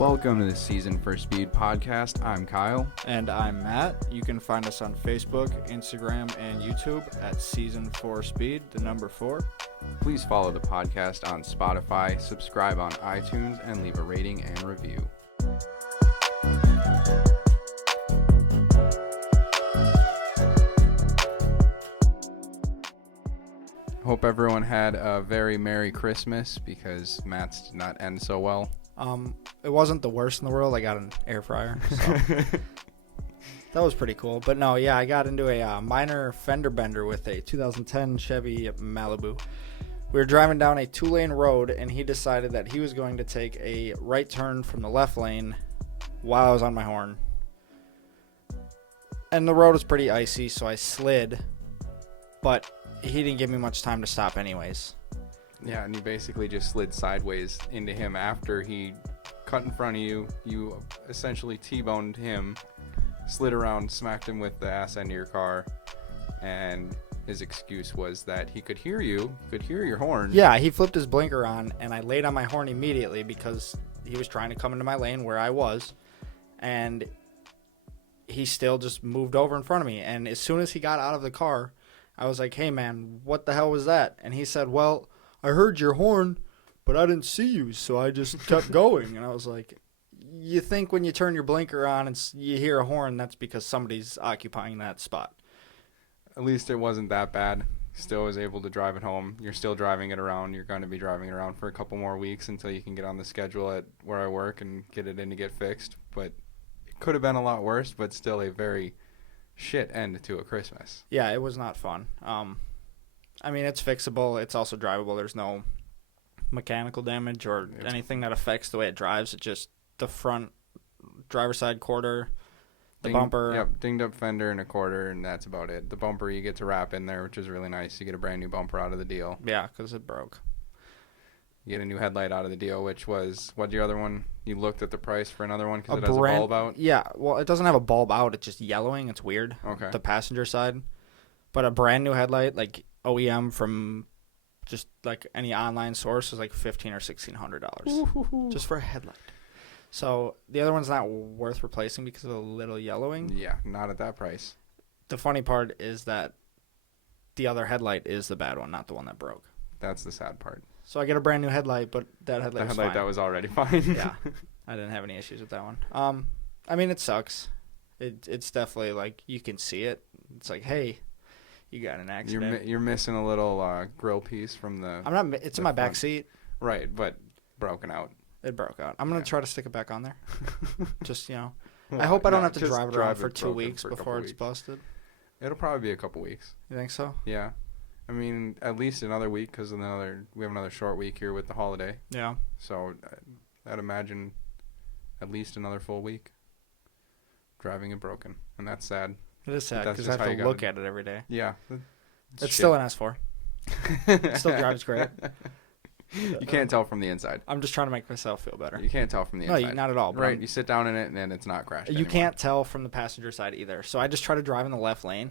Welcome to the Season for Speed podcast. I'm Kyle. And I'm Matt. You can find us on Facebook, Instagram, and YouTube at Season 4 Speed, the number 4. Please follow the podcast on Spotify, subscribe on iTunes, and leave a rating and review. Hope everyone had a very Merry Christmas because Matt's did not end so well. It wasn't the worst in the world. I got an air fryer, so that was pretty cool. But no, yeah, I got into a minor fender bender with a 2010 Chevy Malibu. We were driving down a 2-lane road, and he decided that he was going to take a right turn from the left lane while I was on my horn. And the road was pretty icy, so I slid, but he didn't give me much time to stop anyways. Yeah, and you basically just slid sideways into him after he cut in front of you. You essentially T-boned him, slid around, smacked him with the ass end of your car, and his excuse was that he could hear you, could hear your horn. Yeah, he flipped his blinker on, and I laid on my horn immediately because he was trying to come into my lane where I was, and he still just moved over in front of me. And as soon as he got out of the car, I was like, hey, man, what the hell was that? And he said, well, I heard your horn, but I didn't see you, so I just kept going. And I was like, you think when you turn your blinker on and you hear a horn, that's because somebody's occupying that spot. At least it wasn't that bad. Still was able to drive it home. You're still driving it around. You're going to be driving it around for a couple more weeks until you can get on the schedule at where I work and get it in to get fixed. But it could have been a lot worse, but still a very shit end to a Christmas. Yeah, it was not fun. I mean, it's fixable. It's also drivable. There's no mechanical damage or anything that affects the way it drives. It's just the front driver's side quarter, the bumper. Yep, dinged up fender and a quarter, and that's about it. The bumper you get to wrap in there, which is really nice. You get a brand new bumper out of the deal. Yeah, because it broke. You get a new headlight out of the deal, which was, what's your other one? You looked at the price for another one because it has a bulb out? Yeah, well, it doesn't have a bulb out. It's just yellowing. It's weird. Okay. The passenger side. But a brand new headlight, like OEM from just like any online source, is like $1,500 or $1,600 just for a headlight. So the other one's not worth replacing because of the little yellowing. Yeah, not at that price. The funny part is that the other headlight is the bad one, not the one that broke. That's the sad part. So I get a brand new headlight, but that headlight was fine. That was already fine. Yeah, I didn't have any issues with that one. I mean, it sucks. It's definitely like you can see it. It's like, hey, you got an accident. You're missing a little grill piece from the. I'm not. It's in my back seat. Right, but broken out. It broke out. I'm gonna try to stick it back on there. Just Well, I hope I don't have to drive it around for 2 weeks before it's busted. It'll probably be a couple weeks. You think so? Yeah. I mean, at least another week because we have another short week here with the holiday. Yeah. So I'd imagine at least another full week driving it broken, and that's sad. It is sad because I have to look at it every day. Yeah. It's still an S4. It still drives great. You can't tell from the inside. I'm just trying to make myself feel better. You can't tell from the inside. No, not at all. Right, you sit down in it, and it's not crashed You can't tell from the passenger side either. So I just try to drive in the left lane.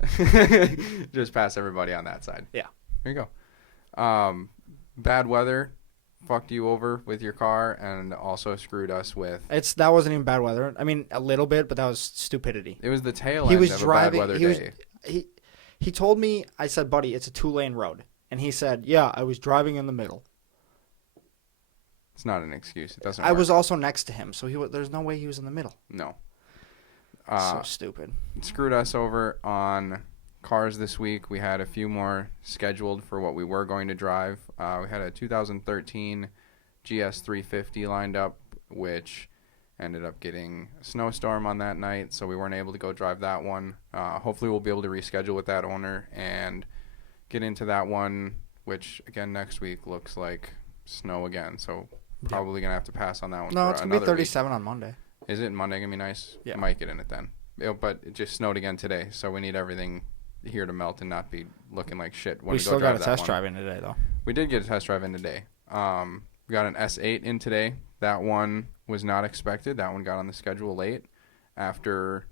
Just pass everybody on that side. Yeah. There you go. Bad weather fucked you over with your car and also screwed us with... That wasn't even bad weather. I mean, a little bit, but that was stupidity. It was the tail end of a bad weather day. He told me, I said, buddy, it's a 2-lane road. And he said, yeah, I was driving in the middle. It's not an excuse. It doesn't I work. was also next to him, so there's no way he was in the middle. No. So stupid. It screwed us over on cars this week. We had a few more scheduled for what we were going to drive. We had a 2013 GS 350 lined up, which ended up getting a snowstorm on that night, so we weren't able to go drive that one. Hopefully we'll be able to reschedule with that owner and get into that one, which, again, next week looks like snow again, so probably going to have to pass on that one. No, it's going to be 37 on Monday. Is it Monday going to be nice? Yeah. Might get in it then. But it just snowed again today, so we need everything here to melt and not be looking like shit when we still got a test drive in today, though. We did get a test drive in today. We got an S8 in today. That one was not expected. That one got on the schedule late after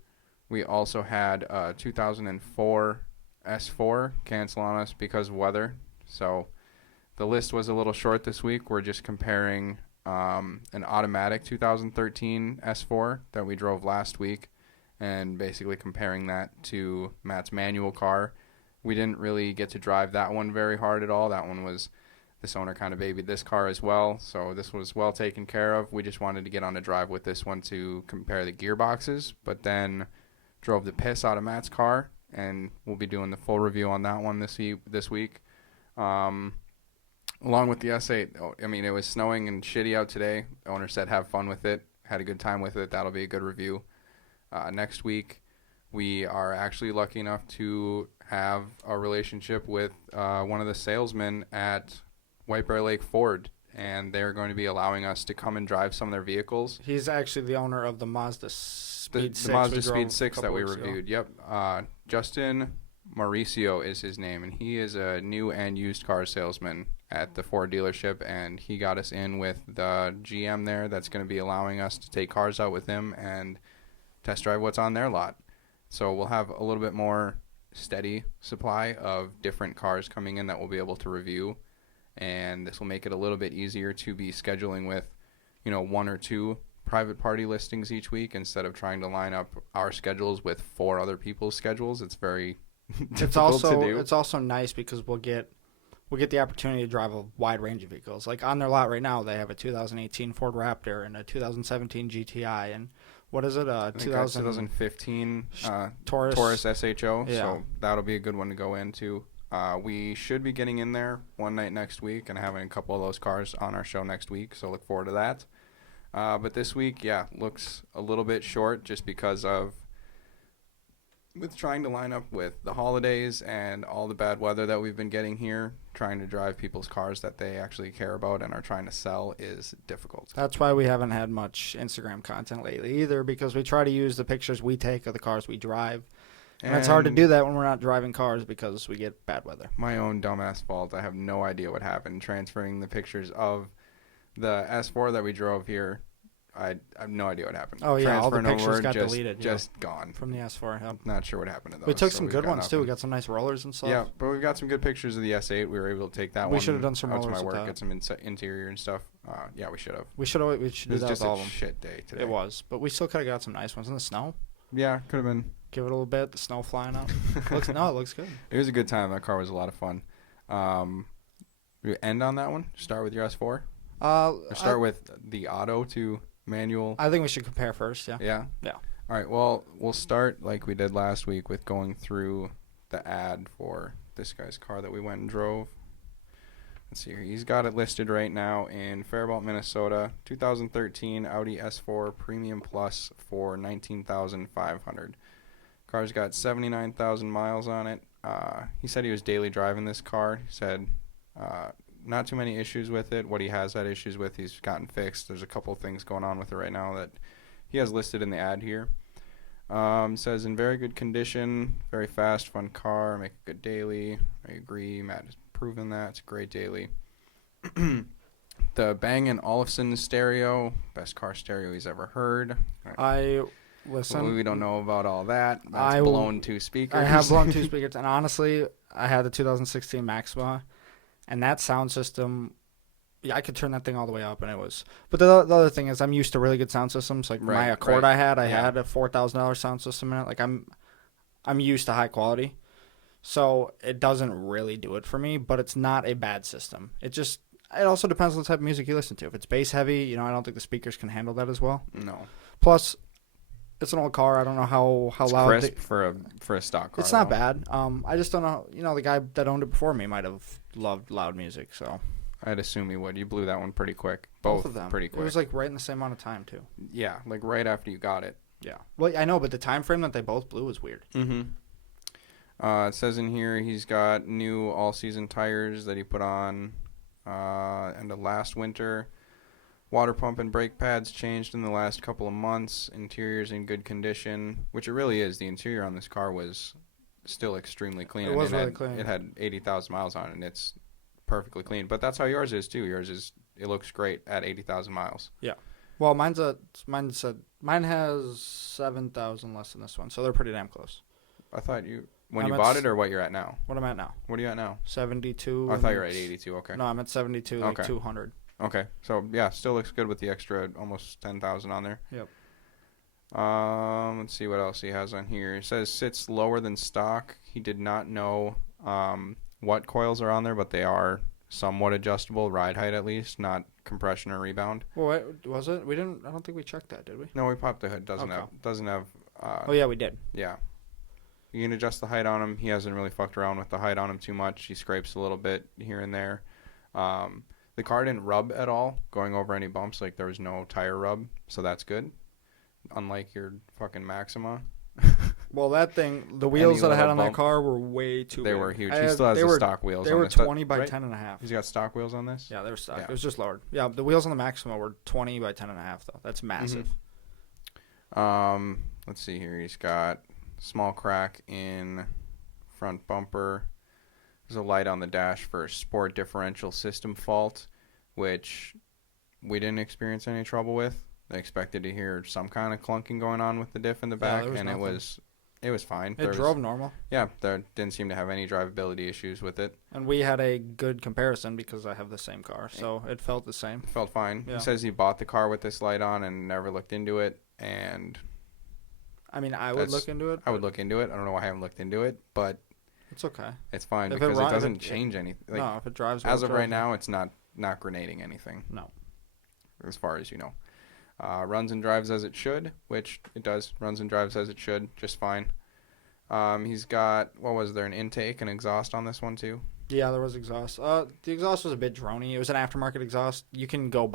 we also had a 2004 S4 cancel on us because of weather. So the list was a little short this week. We're just comparing an automatic 2013 S4 that we drove last week, and basically comparing that to Matt's manual car. We didn't really get to drive that one very hard at all. That one was, this owner kind of babied this car as well, so this was well taken care of. We just wanted to get on a drive with this one to compare the gearboxes, but then drove the piss out of Matt's car, and we'll be doing the full review on that one this week. Along with the S8, I mean, it was snowing and shitty out today. The owner said have fun with it, had a good time with it. That'll be a good review. Next week, we are actually lucky enough to have a relationship with one of the salesmen at White Bear Lake Ford, and they're going to be allowing us to come and drive some of their vehicles. He's actually the owner of the Mazda Speed 6. The Mazda Speed 6 that we reviewed. Yep. Justin Mauricio is his name, and he is a new and used car salesman at the Ford dealership, and he got us in with the GM there that's going to be allowing us to take cars out with him and test drive what's on their lot. So we'll have a little bit more steady supply of different cars coming in that we'll be able to review, and this will make it a little bit easier to be scheduling with, one or two private party listings each week instead of trying to line up our schedules with 4 other people's schedules. It's very difficult to do. It's also nice because we'll get the opportunity to drive a wide range of vehicles. Like on their lot right now, they have a 2018 Ford Raptor and a 2017 GTI, and what is it? 2015 Taurus SHO. Yeah. So that'll be a good one to go into. We should be getting in there one night next week and having a couple of those cars on our show next week. So look forward to that. But this week, looks a little bit short just because of with trying to line up with the holidays and all the bad weather that we've been getting here. Trying to drive people's cars that they actually care about and are trying to sell is difficult. That's why we haven't had much Instagram content lately either, because we try to use the pictures we take of the cars we drive. And it's hard to do that when we're not driving cars because we get bad weather. My own dumbass fault. I have no idea what happened transferring the pictures of the S4 that we drove here. I have no idea what happened. Oh, yeah, all the Transferring pictures over, got deleted. Just gone. From the S4, yeah. Not sure what happened to those. We took so some good ones, too. We got some nice rollers and stuff. Yeah, but we've got some good pictures of the S8. We were able to take that one. We should have done some out to rollers my with work, that. get some interior and stuff. Yeah, we should have. We should do It was that with just all a of them. shit day today. It was, but we still could have got some nice ones in the snow. Yeah, could have been. Give it a little bit, the snow flying out. It looks good. It was a good time. That car was a lot of fun. We end on that one. Start with your S4. Or start with the auto to manual. I think we should compare first. Yeah. Yeah. Yeah. All right. Well, we'll start like we did last week with going through the ad for this guy's car that we went and drove. Let's see here. He's got it listed right now in Faribault, Minnesota. 2013 Audi S4 Premium Plus for $19,500. Car's got 79,000 miles on it. He said he was daily driving this car. He said not too many issues with it. What he has had issues with, he's gotten fixed. There's a couple of things going on with it right now that he has listed in the ad here. Says in very good condition, very fast, fun car, make a good daily. I agree. Matt has proven that. It's a great daily. The Bang & Olufsen stereo, best car stereo he's ever heard. Listen. Well, we don't know about all that. That's blown 2 speakers. I have blown 2 speakers, and honestly, I had the 2016 Maxima, and that sound system, I could turn that thing all the way up, and it was. But the other thing is, I'm used to really good sound systems. Like my Accord, I had a $4,000 sound system in it. Like I'm used to high quality, so it doesn't really do it for me. But it's not a bad system. It also depends on the type of music you listen to. If it's bass heavy, I don't think the speakers can handle that as well. No. Plus, it's an old car. I don't know how it's loud. Crisp for a stock car. It's not bad. I just don't know. The guy that owned it before me might have loved loud music. So I'd assume you would. You blew that one pretty quick. Both of them pretty quick. It was like right in the same amount of time too. Yeah, like right after you got it. Yeah. Well, I know, but the time frame that they both blew was weird. Mm-hmm. It says in here he's got new all-season tires that he put on end of last winter. Water pump and brake pads changed in the last couple of months. Interior's in good condition, which it really is. The interior on this car was still extremely clean. It was really clean. It had 80,000 miles on it, and it's perfectly clean. But that's how yours is, too. It looks great at 80,000 miles. Yeah. Well, mine has 7,000 less than this one, so they're pretty damn close. I thought when you bought it or what you're at now? What I'm at now. What are you at now? 72. Oh, I thought you were at 82. Okay. No, I'm at 72, okay. 200. Okay, so yeah, still looks good with the extra almost 10,000 on there. Yep. Let's see what else he has on here. It says sits lower than stock. He did not know what coils are on there, but they are somewhat adjustable, ride height at least, not compression or rebound. Well, what was it? We didn't. I don't think we checked that, did we? No, we popped the hood. Doesn't have. Oh yeah, we did. Yeah. You can adjust the height on him. He hasn't really fucked around with the height on him too much. He scrapes a little bit here and there. The car didn't rub at all going over any bumps. Like, there was no tire rub, so that's good. Unlike your fucking Maxima. Well, that thing, the wheels that I had on that bump. car were way too They big. were huge. He still has the stock wheels They on were this. 20 by right? 10 and a half. He's got stock wheels on this? Yeah, they were stock. Yeah. It was just lowered. Yeah, the wheels on the Maxima were 20 by 10 and a half, though. That's massive. Let's see here. He's got small crack in front bumper. There's a light on the dash for sport differential system fault, which we didn't experience any trouble with. I expected to hear some kind of clunking going on with the diff in the back, and nothing. it was fine. It drove normal. Yeah, there didn't seem to have any drivability issues with it. And we had a good comparison because I have the same car, so it felt the same. It felt fine. Yeah. He says he bought the car with this light on and never looked into it, and I mean, I would look into it. I would look into it. I don't know why I haven't looked into it, but it's okay. it's fine If because it doesn't change anything. Like, no, if it drives as of right now, it's not grenading anything. No. As far as you know. Runs and drives as it should, which it does. Runs and drives as it should, just fine. He's got, what was there, an intake and exhaust on this one too? Yeah, there was exhaust. The exhaust was a bit drony. It was an aftermarket exhaust. You can come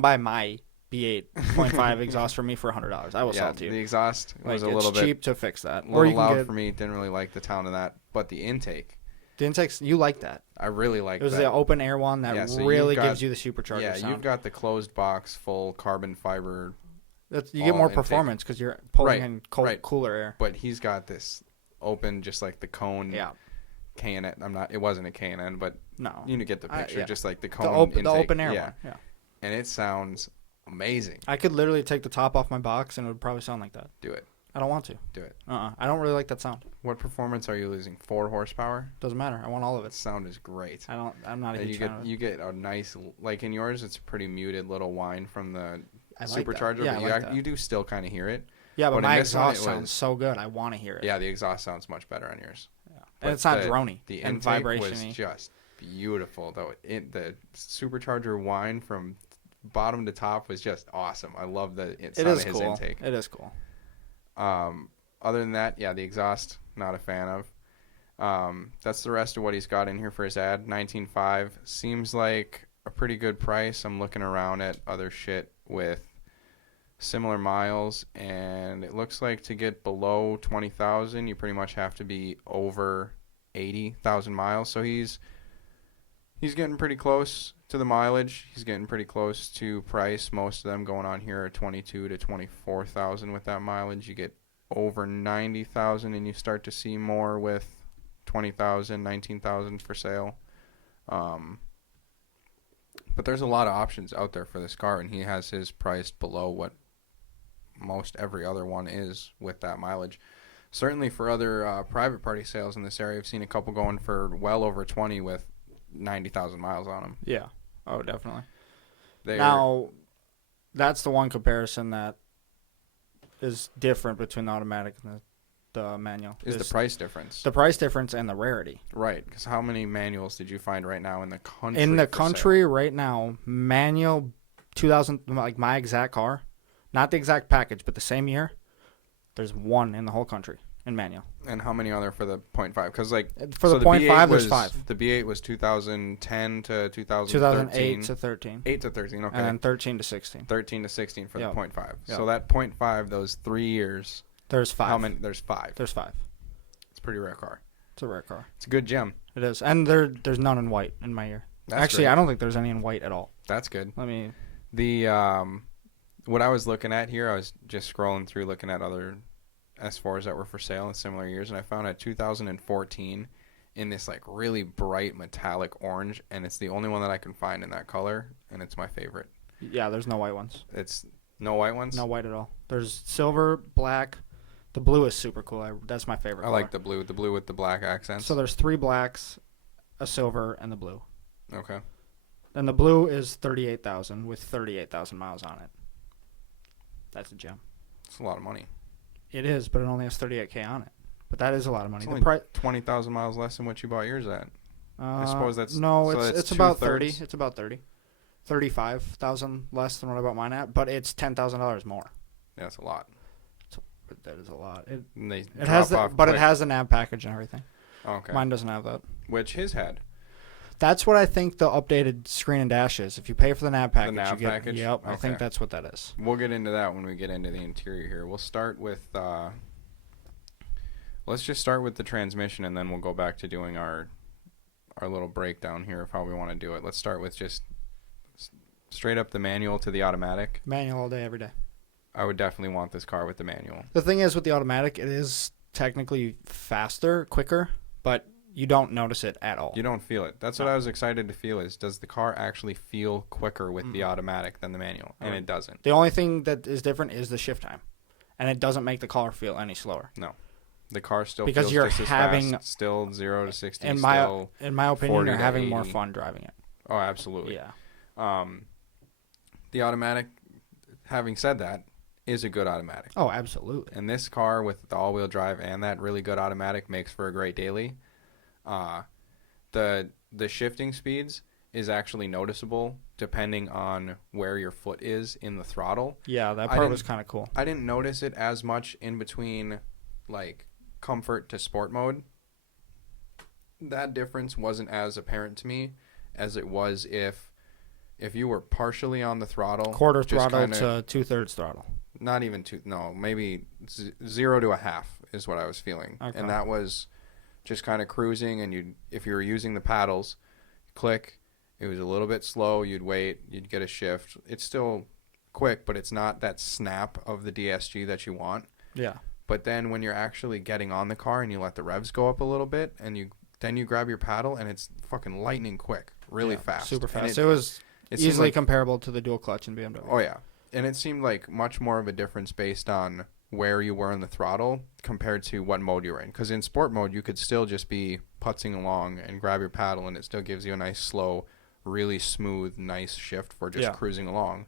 buy my B8.5 exhaust for me for $100. I will sell it to you. The exhaust was a it's little bit cheap to fix that. a little loud for me. Didn't really like the tone of that, but the intake. The intakes, you like that. I really like that. It was the open air one that really gives you the supercharger sound. You've got the closed box, full carbon fiber. You get more performance because you're pulling in cooler air. But he's got this open, just like the cone. Yeah. K&N. It wasn't a K&N, but no, you get the picture. Yeah. Just like the cone intake. The open air one. Yeah. And it sounds amazing. I could literally take the top off my box and it would probably sound like that. Do it. I don't want to. Do it. I don't really like that sound. What performance are you losing? 4 horsepower? Doesn't matter. I want all of it. The sound is great. I'm not a huge fan of it. You get a nice, like in yours, it's a pretty muted little whine from the supercharger. That. Yeah, but you do still kind of hear it. Yeah, but my exhaust sounds so good. I want to hear it. Yeah, the exhaust sounds much better on yours. Yeah. And it's not drony. The and intake vibration-y. was just beautiful, though. The supercharger whine from bottom to top was just awesome. I love the sound of his intake. It is cool. Other than that, yeah, the exhaust, not a fan of. That's the rest of what he's got in here for his ad. 19.5 seems like a pretty good price. I'm looking around at other shit with similar miles, and it looks like to get below 20,000, you pretty much have to be over 80,000 miles. So he's getting pretty close to the mileage. He's getting pretty close to price. Most of them going on here are 22 to 24,000 with that mileage. You get over 90,000 and you start to see more with 20,000, 19,000 for sale. But there's a lot of options out there for this car, and he has his priced below what most every other one is with that mileage. Certainly for other private party sales in this area, I've seen a couple going for well over 20 with 90,000 miles on them. Yeah. Oh, definitely. Now, that's the one comparison that is different between the automatic and the manual. Is the price difference. The price difference and the rarity. Right, because how many manuals did you find right now in the country? In the country right now, manual 2000, like my exact car, not the exact package, but the same year, there's one in the whole country in manual. And how many are there for the 0.5? Because for the 0.5, there's 5. The B8 was 2010 to 2013. 2008 to 13. 8 to 13, okay. And then 13 to 16. 13 to 16 for the 0.5. Yep. So that 0.5, those 3 years. There's 5. How many? There's 5. There's 5. It's a pretty rare car. It's a rare car. It's a good gem. It is. And there's none in white in my year. Actually, great. I don't think there's any in white at all. That's good. Let me. What I was looking at here, I was just scrolling through looking at other S4s that were for sale in similar years, and I found a 2014 in this like really bright metallic orange, and it's the only one that I can find in that color, and it's my favorite. Yeah, there's no white ones. It's no white ones? No white at all. There's silver, black. The blue is super cool. That's my favorite color. I like the blue with the black accents. So there's 3 blacks, a silver, and the blue. Okay. And the blue is 38,000 with 38,000 miles on it. That's a gem. It's a lot of money. It is, but it only has 38K on it. But that is a lot of money. It's The only 20,000 miles less than what you bought yours at. I suppose that's no. so It's that's about 2/3. 30. It's about 30. 35,000 less than what I bought mine at, but it's $10,000 more. Yeah, that's a lot. That is a lot. It It has quick. it has the nav package and everything. Okay. Mine doesn't have that. Which his had. That's what I think the updated screen and dash is. If you pay for the nav package, nav you get. package? Yep, I Okay. think that's what that is. We'll get into that when we get into the interior here. We'll start with let's just start with the transmission, and then we'll go back to doing our little breakdown here of how we want to do it. Let's start with just straight up the manual to the automatic. Manual all day, every day. I would definitely want this car with the manual. The thing is, with the automatic, it is technically faster, quicker, but you don't notice it at all. You don't feel it. That's what I was excited to feel is, does the car actually feel quicker with the automatic than the manual? And it doesn't. The only thing that is different is the shift time, and it doesn't make the car feel any slower. No. The car still Because feels you're just as having- fast. Still 0 to 60. In still my opinion, 40 you're to having more 80. fun driving it. Oh, absolutely. Yeah. The automatic, having said that, is a good automatic. Oh, absolutely. And this car with the all-wheel drive and that really good automatic makes for a great daily. The shifting speeds is actually noticeable depending on where your foot is in the throttle. Yeah, that part was kind of cool. I didn't notice it as much in between, like, comfort to sport mode. That difference wasn't as apparent to me as it was if you were partially on the throttle. Quarter just throttle kinda, to 2/3 throttle. Not even two. No, maybe 0 to a half is what I was feeling. Okay. And that was just kind of cruising. And if you were using the paddles, click. It was a little bit slow. You'd wait. You'd get a shift. It's still quick, but it's not that snap of the DSG that you want. Yeah. But then when you're actually getting on the car and you let the revs go up a little bit, and you grab your paddle, and it's fucking lightning quick, really fast, Super And fast. It was it seemed easily like, comparable to the dual clutch in BMW. oh yeah, and it seemed like much more of a difference based on where you were in the throttle compared to what mode you were in. Because in sport mode, you could still just be putzing along and grab your paddle, and it still gives you a nice slow, really smooth, nice shift for just cruising along.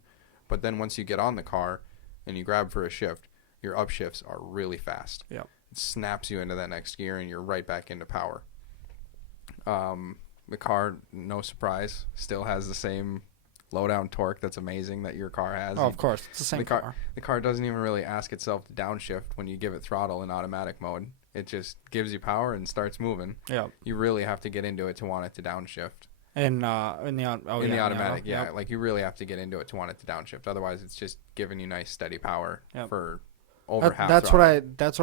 But then once you get on the car and you grab for a shift, your upshifts are really fast. Yep. It snaps you into that next gear, and you're right back into power. The car, no surprise, still has the same low-down torque that's amazing that your car has. Oh, of course. It's the same car. The car doesn't even really ask itself to downshift when you give it throttle in automatic mode. It just gives you power and starts moving. Yeah. You really have to get into it to want it to downshift. In the automatic, yeah. Like you really have to get into it to want it to downshift. Otherwise, it's just giving you nice steady power for over half. That's what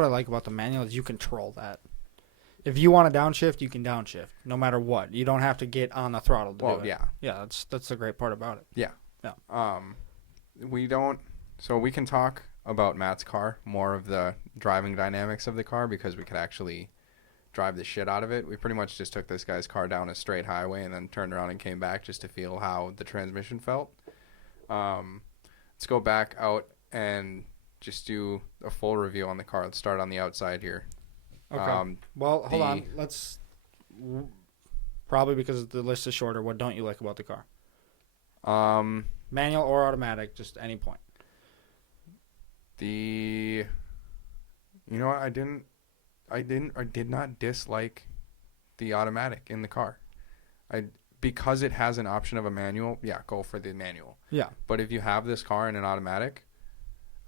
I like about the manual is you control that. If you want to downshift, you can downshift no matter what. You don't have to get on the throttle to do it. Yeah, that's the great part about it. Yeah. We don't. So we can talk about Matt's car, more of the driving dynamics of the car, because we could actually drive the shit out of it. We pretty much just took this guy's car down a straight highway and then turned around and came back just to feel how the transmission felt. Let's go back out and just do a full review on the car. Let's start on the outside here. Okay. Well, hold on. Let's probably because the list is shorter. What don't you like about the car? Manual or automatic, just any point. You know what? I did not dislike the automatic in the car. Because it has an option of a manual. Yeah, go for the manual. Yeah. But if you have this car in an automatic,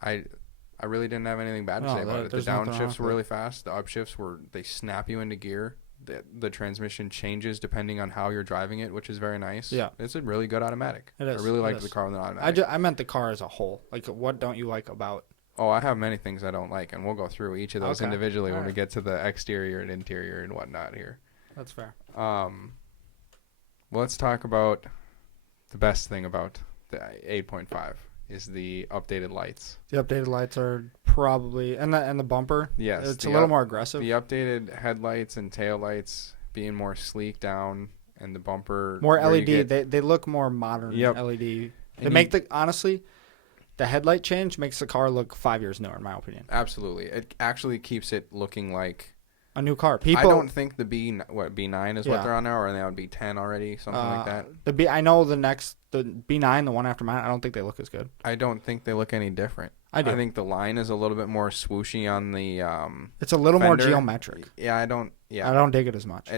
I really didn't have anything bad to say about it. The downshifts were really fast. The upshifts they snap you into gear. The transmission changes depending on how you're driving it, which is very nice. Yeah. It's a really good automatic. It is. I really liked the car with an automatic. I meant the car as a whole. Like, what don't you like about? Oh, I have many things I don't like, and we'll go through each of those individually when we get to the exterior and interior and whatnot here. That's fair. Well, let's talk about the best thing about the 8.5 is the updated lights. The updated lights are probably and the bumper. Yes, it's a little more aggressive. The updated headlights and tail lights being more sleek down, and the bumper more LED. They look more modern. Yep. LED. Honestly, the headlight change makes the car look 5 years newer, in my opinion. Absolutely, it actually keeps it looking like a new car. I don't think the B9 is what Yeah. they're on now, or that would be 10 already, something like that. I know the B9, the one after mine. I don't think they look as good. I don't think they look any different. I do. I think the line is a little bit more swooshy on the It's a little more fender. geometric. Yeah, I don't dig it as much.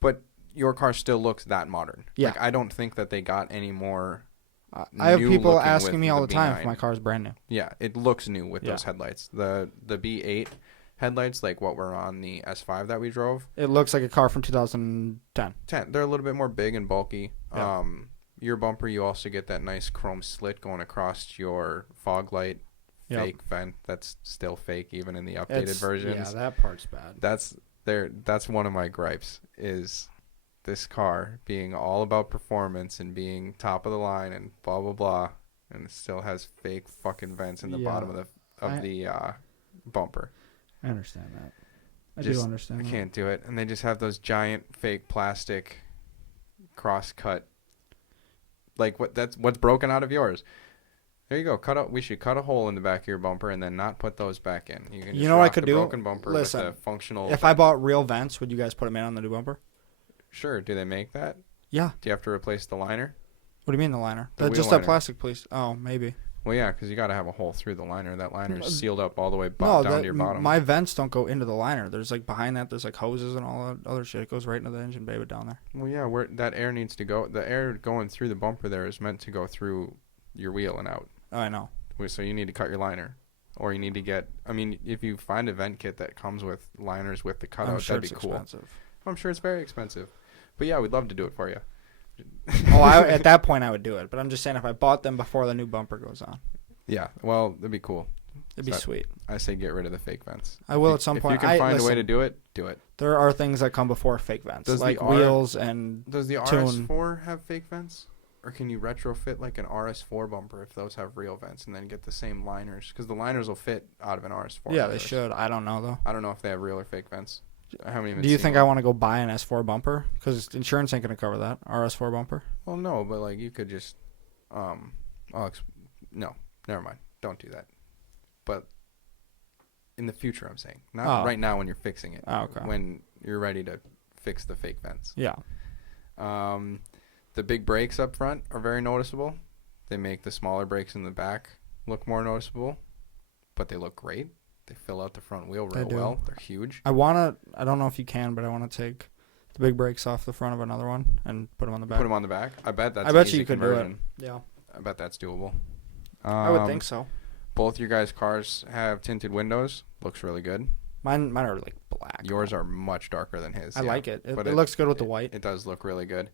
But your car still looks that modern. Yeah. Like, I don't think that they got any more. I have new people looking asking with me all the time B9. if my car is brand new. Yeah, it looks new with Yeah. those headlights. The B8 headlights, like what were on the S5 that we drove, It looks like a car from 2010. they're a little bit more big and bulky. Yeah. Your bumper, you also get that nice chrome slit going across your fog light fake vent. That's still fake even in the updated versions. Yeah, that part's bad. That's one of my gripes, is this car being all about performance and being top of the line and blah blah blah, and it still has fake fucking vents in the bottom of the bumper. I understand that. I Just- do understand I that. can't do it. And they just have those giant fake plastic cross cut. Like what's broken out of yours. There you go. We should cut a hole in the back of your bumper and then not put those back in. You can just know what I rock could the do? broken bumper Listen, with a functional. If I bought real vents, would you guys put them in on the new bumper? Sure. Do they make that? Yeah. Do you have to replace the liner? What do you mean the liner? The wheel Just liner. that plastic, please. Oh, maybe. Well, yeah, because you got to have a hole through the liner. That liner is sealed up all the way No, down to your bottom. my vents don't go into the liner. There's like behind that, there's like hoses and all that other shit. It goes right into the engine bay down there. Well, yeah, where that air needs to go. The air going through the bumper there is meant to go through your wheel and out. Oh, I know. So you need to cut your liner, or you need to get. I mean, if you find a vent kit that comes with liners with the cutout, I'm sure that'd it's be cool. expensive. I'm sure it's very expensive, but yeah, we'd love to do it for you. At that point I would do it, but I'm just saying if I bought them before the new bumper goes on, Yeah, well, that'd be cool. it'd be sweet. I say get rid of the fake vents. I will at some point. If you can find a way listen, to do it, do it. There are things that come before fake vents, Does the like R- wheels and Does the tune. RS4 have fake vents? Or can you retrofit like an RS4 bumper if those have real vents and then get the same liners? Because the liners will fit out of an RS4. Yeah, they should. I don't know though. I don't know if they have real or fake vents. I haven't even Do you seen think one. I want to go buy an S4 bumper? Because insurance ain't gonna cover that RS4 bumper. Well, no, but like you could just, no, never mind. Don't do that. But in the future, I'm saying, not right now when you're fixing it. Oh, okay. When you're ready to fix the fake vents. Yeah. The big brakes up front are very noticeable. They make the smaller brakes in the back look more noticeable, but they look great. They fill out the front wheel real well. They're huge. I don't know if you can, but I want to take the big brakes off the front of another one and put them on the back. Put them on the back. I bet that's I bet an easy you could conversion. do it. Yeah. I bet that's doable. I would think so. Both your guys' cars have tinted windows. Looks really good. Mine are like black. Yours are much darker than his. I like it. But It looks good with the white. It does look really good.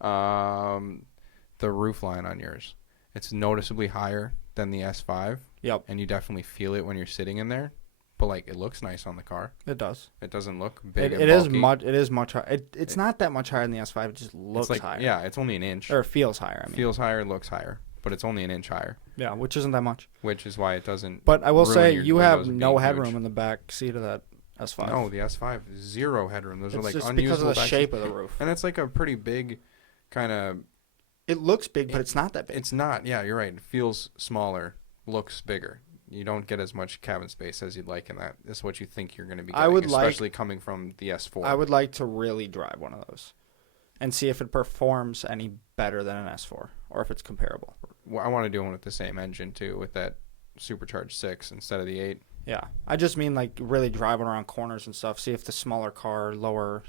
The roof line on yours, it's noticeably higher than the S5. Yep. And you definitely feel it when you're sitting in there. But like, it looks nice on the car. It does. It doesn't look big. It is much. It is much higher. It's not that much higher than the S5. It just looks higher. Yeah, it's only an inch. Or it feels higher. Feels higher, looks higher, but it's only an inch higher. Yeah, which isn't that much. Which is why it doesn't. But I will ruin say your you have windows no being headroom huge. in the back seat of that S5. No, the S5 zero headroom. Those are It's like just unusable because of the back shape seats. of the roof. And it's like a pretty big, kind of. It looks big, but it's not that big. It's not. Yeah, you're right. It feels smaller, looks bigger. You don't get as much cabin space as you'd like in that. That's what you think you're going to be getting, especially coming from the S4. I would like to really drive one of those and see if it performs any better than an S4 or if it's comparable. Well, I want to do one with the same engine too, with that supercharged 6 instead of the 8. Yeah, I just mean like really driving around corners and stuff. See if the smaller car, lower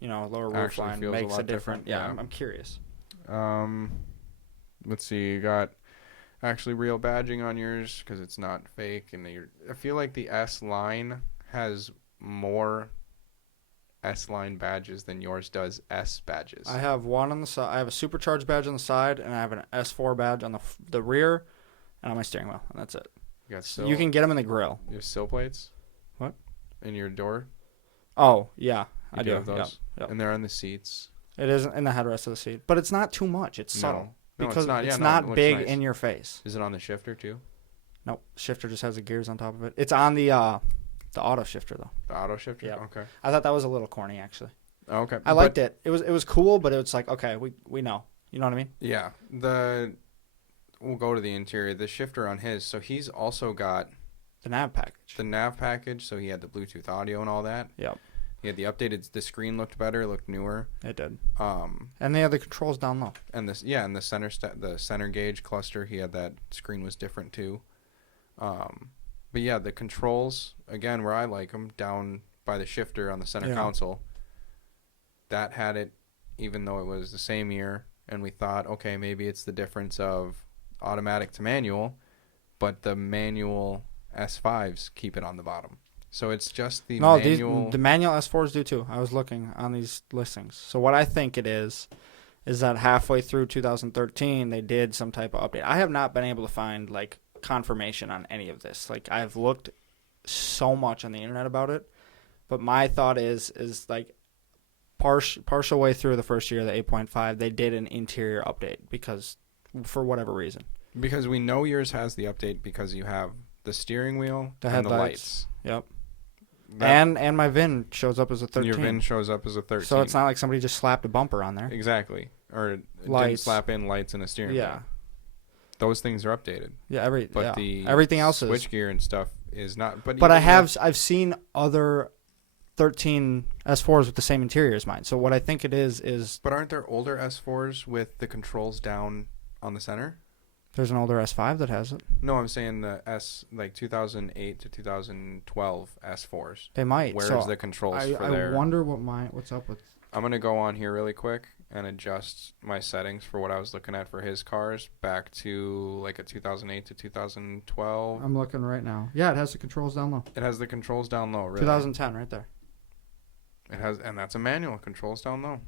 roof Actually line feels a makes lot a difference. different, Yeah, yeah. I'm curious. Let's see. You got actually real badging on yours because it's not fake, and I feel like the S line has more S line badges than yours does S badges. I have one on the side. I have a supercharged badge on the side, and I have an S4 badge on the rear, and on my steering wheel, and that's it. You got sill, You can get them in the grill. You have sill plates. What? In your door. Oh yeah, You I do. have those, Yep. and they're on the seats. It is in the headrest of the seat, but it's not too much. It's subtle No, because it's not. Yeah, it's no, not it looks big nice. in your face. Is it on the shifter too? Nope, shifter just has the gears on top of it. It's on the auto shifter though. The auto shifter. Yeah. Okay. I thought that was a little corny actually. Okay. I liked it. It was cool, but it was like okay, we know. You know what I mean? Yeah. We'll go to the interior. The shifter on his. So he's also got The nav package. The nav package, so he had the Bluetooth audio and all that. Yep. He had the updated. The screen looked better, looked newer. It did. And they had the controls down low. And the center gauge cluster, he had that screen was different too. But yeah, the controls again where I like them down by the shifter on the center console. That had it, even though it was the same year, and we thought, okay, maybe it's the difference of automatic to manual, but the manual S5s keep it on the bottom. So it's just the manual. The manual S4s do too. I was looking on these listings. So what I think it is that halfway through 2013 they did some type of update. I have not been able to find like confirmation on any of this. Like I've looked so much on the internet about it, but my thought is like partial way through the first year of the 8.5 they did an interior update because for whatever reason. Because we know yours has the update because you have the steering wheel and the lights. Yep. And my VIN shows up as a 13. Your VIN shows up as a 13. So it's not like somebody just slapped a bumper on there. Exactly. Or didn't slap in lights and a steering wheel. Yeah. Those things are updated. Yeah, the everything else is switchgear and stuff is not. But I've seen other 13 S4s with the same interior as mine. So what I think it is. But aren't there older S4s with the controls down on the center? There's an older S5 that has it. No, I'm saying the 2008 to 2012 S4s. They might. Where's the controls for there? I wonder what's up with. I'm going to go on here really quick and adjust my settings for what I was looking at for his cars back to like a 2008 to 2012. I'm looking right now. Yeah, it has the controls down low. It has the controls down low, really. 2010 right there. It has, and that's a manual, controls down low.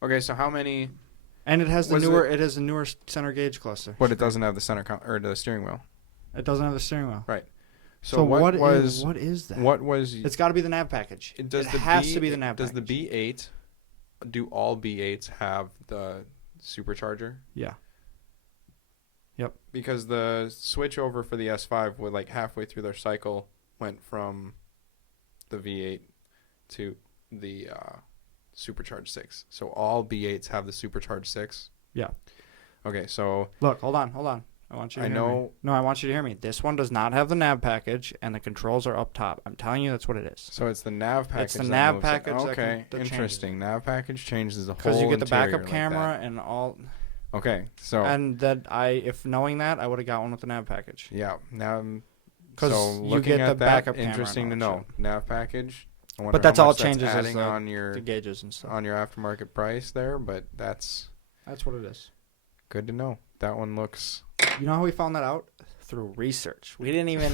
Okay, so how many... And it has the newer center gauge cluster. But it doesn't have the or the steering wheel. It doesn't have the steering wheel. Right. So what is that? What was? It's got to be the nav package. It has to be the nav package. Does the B8? Do all B8s have the supercharger? Yeah. Yep. Because the switch over for the S5 would like halfway through their cycle went from the V8 to the supercharged 6. So all B8s have the supercharged 6. Yeah. Okay, so look, hold on. I want you to hear me. No, I want you to hear me. This one does not have the nav package, and the controls are up top. I'm telling you, that's what it is. So it's the nav package. It's the nav package. Okay, interesting. Nav package changes the whole. Because you get the backup like camera and all. Okay, so. And if knowing that, I would have got one with the nav package. Yeah, now. Because you get the backup camera. Interesting to know. Nav package. But that's all it changes is on your the gauges and stuff on your aftermarket price there. But that's what it is. Good to know. That one looks. You know how we found that out? Through research. We didn't even.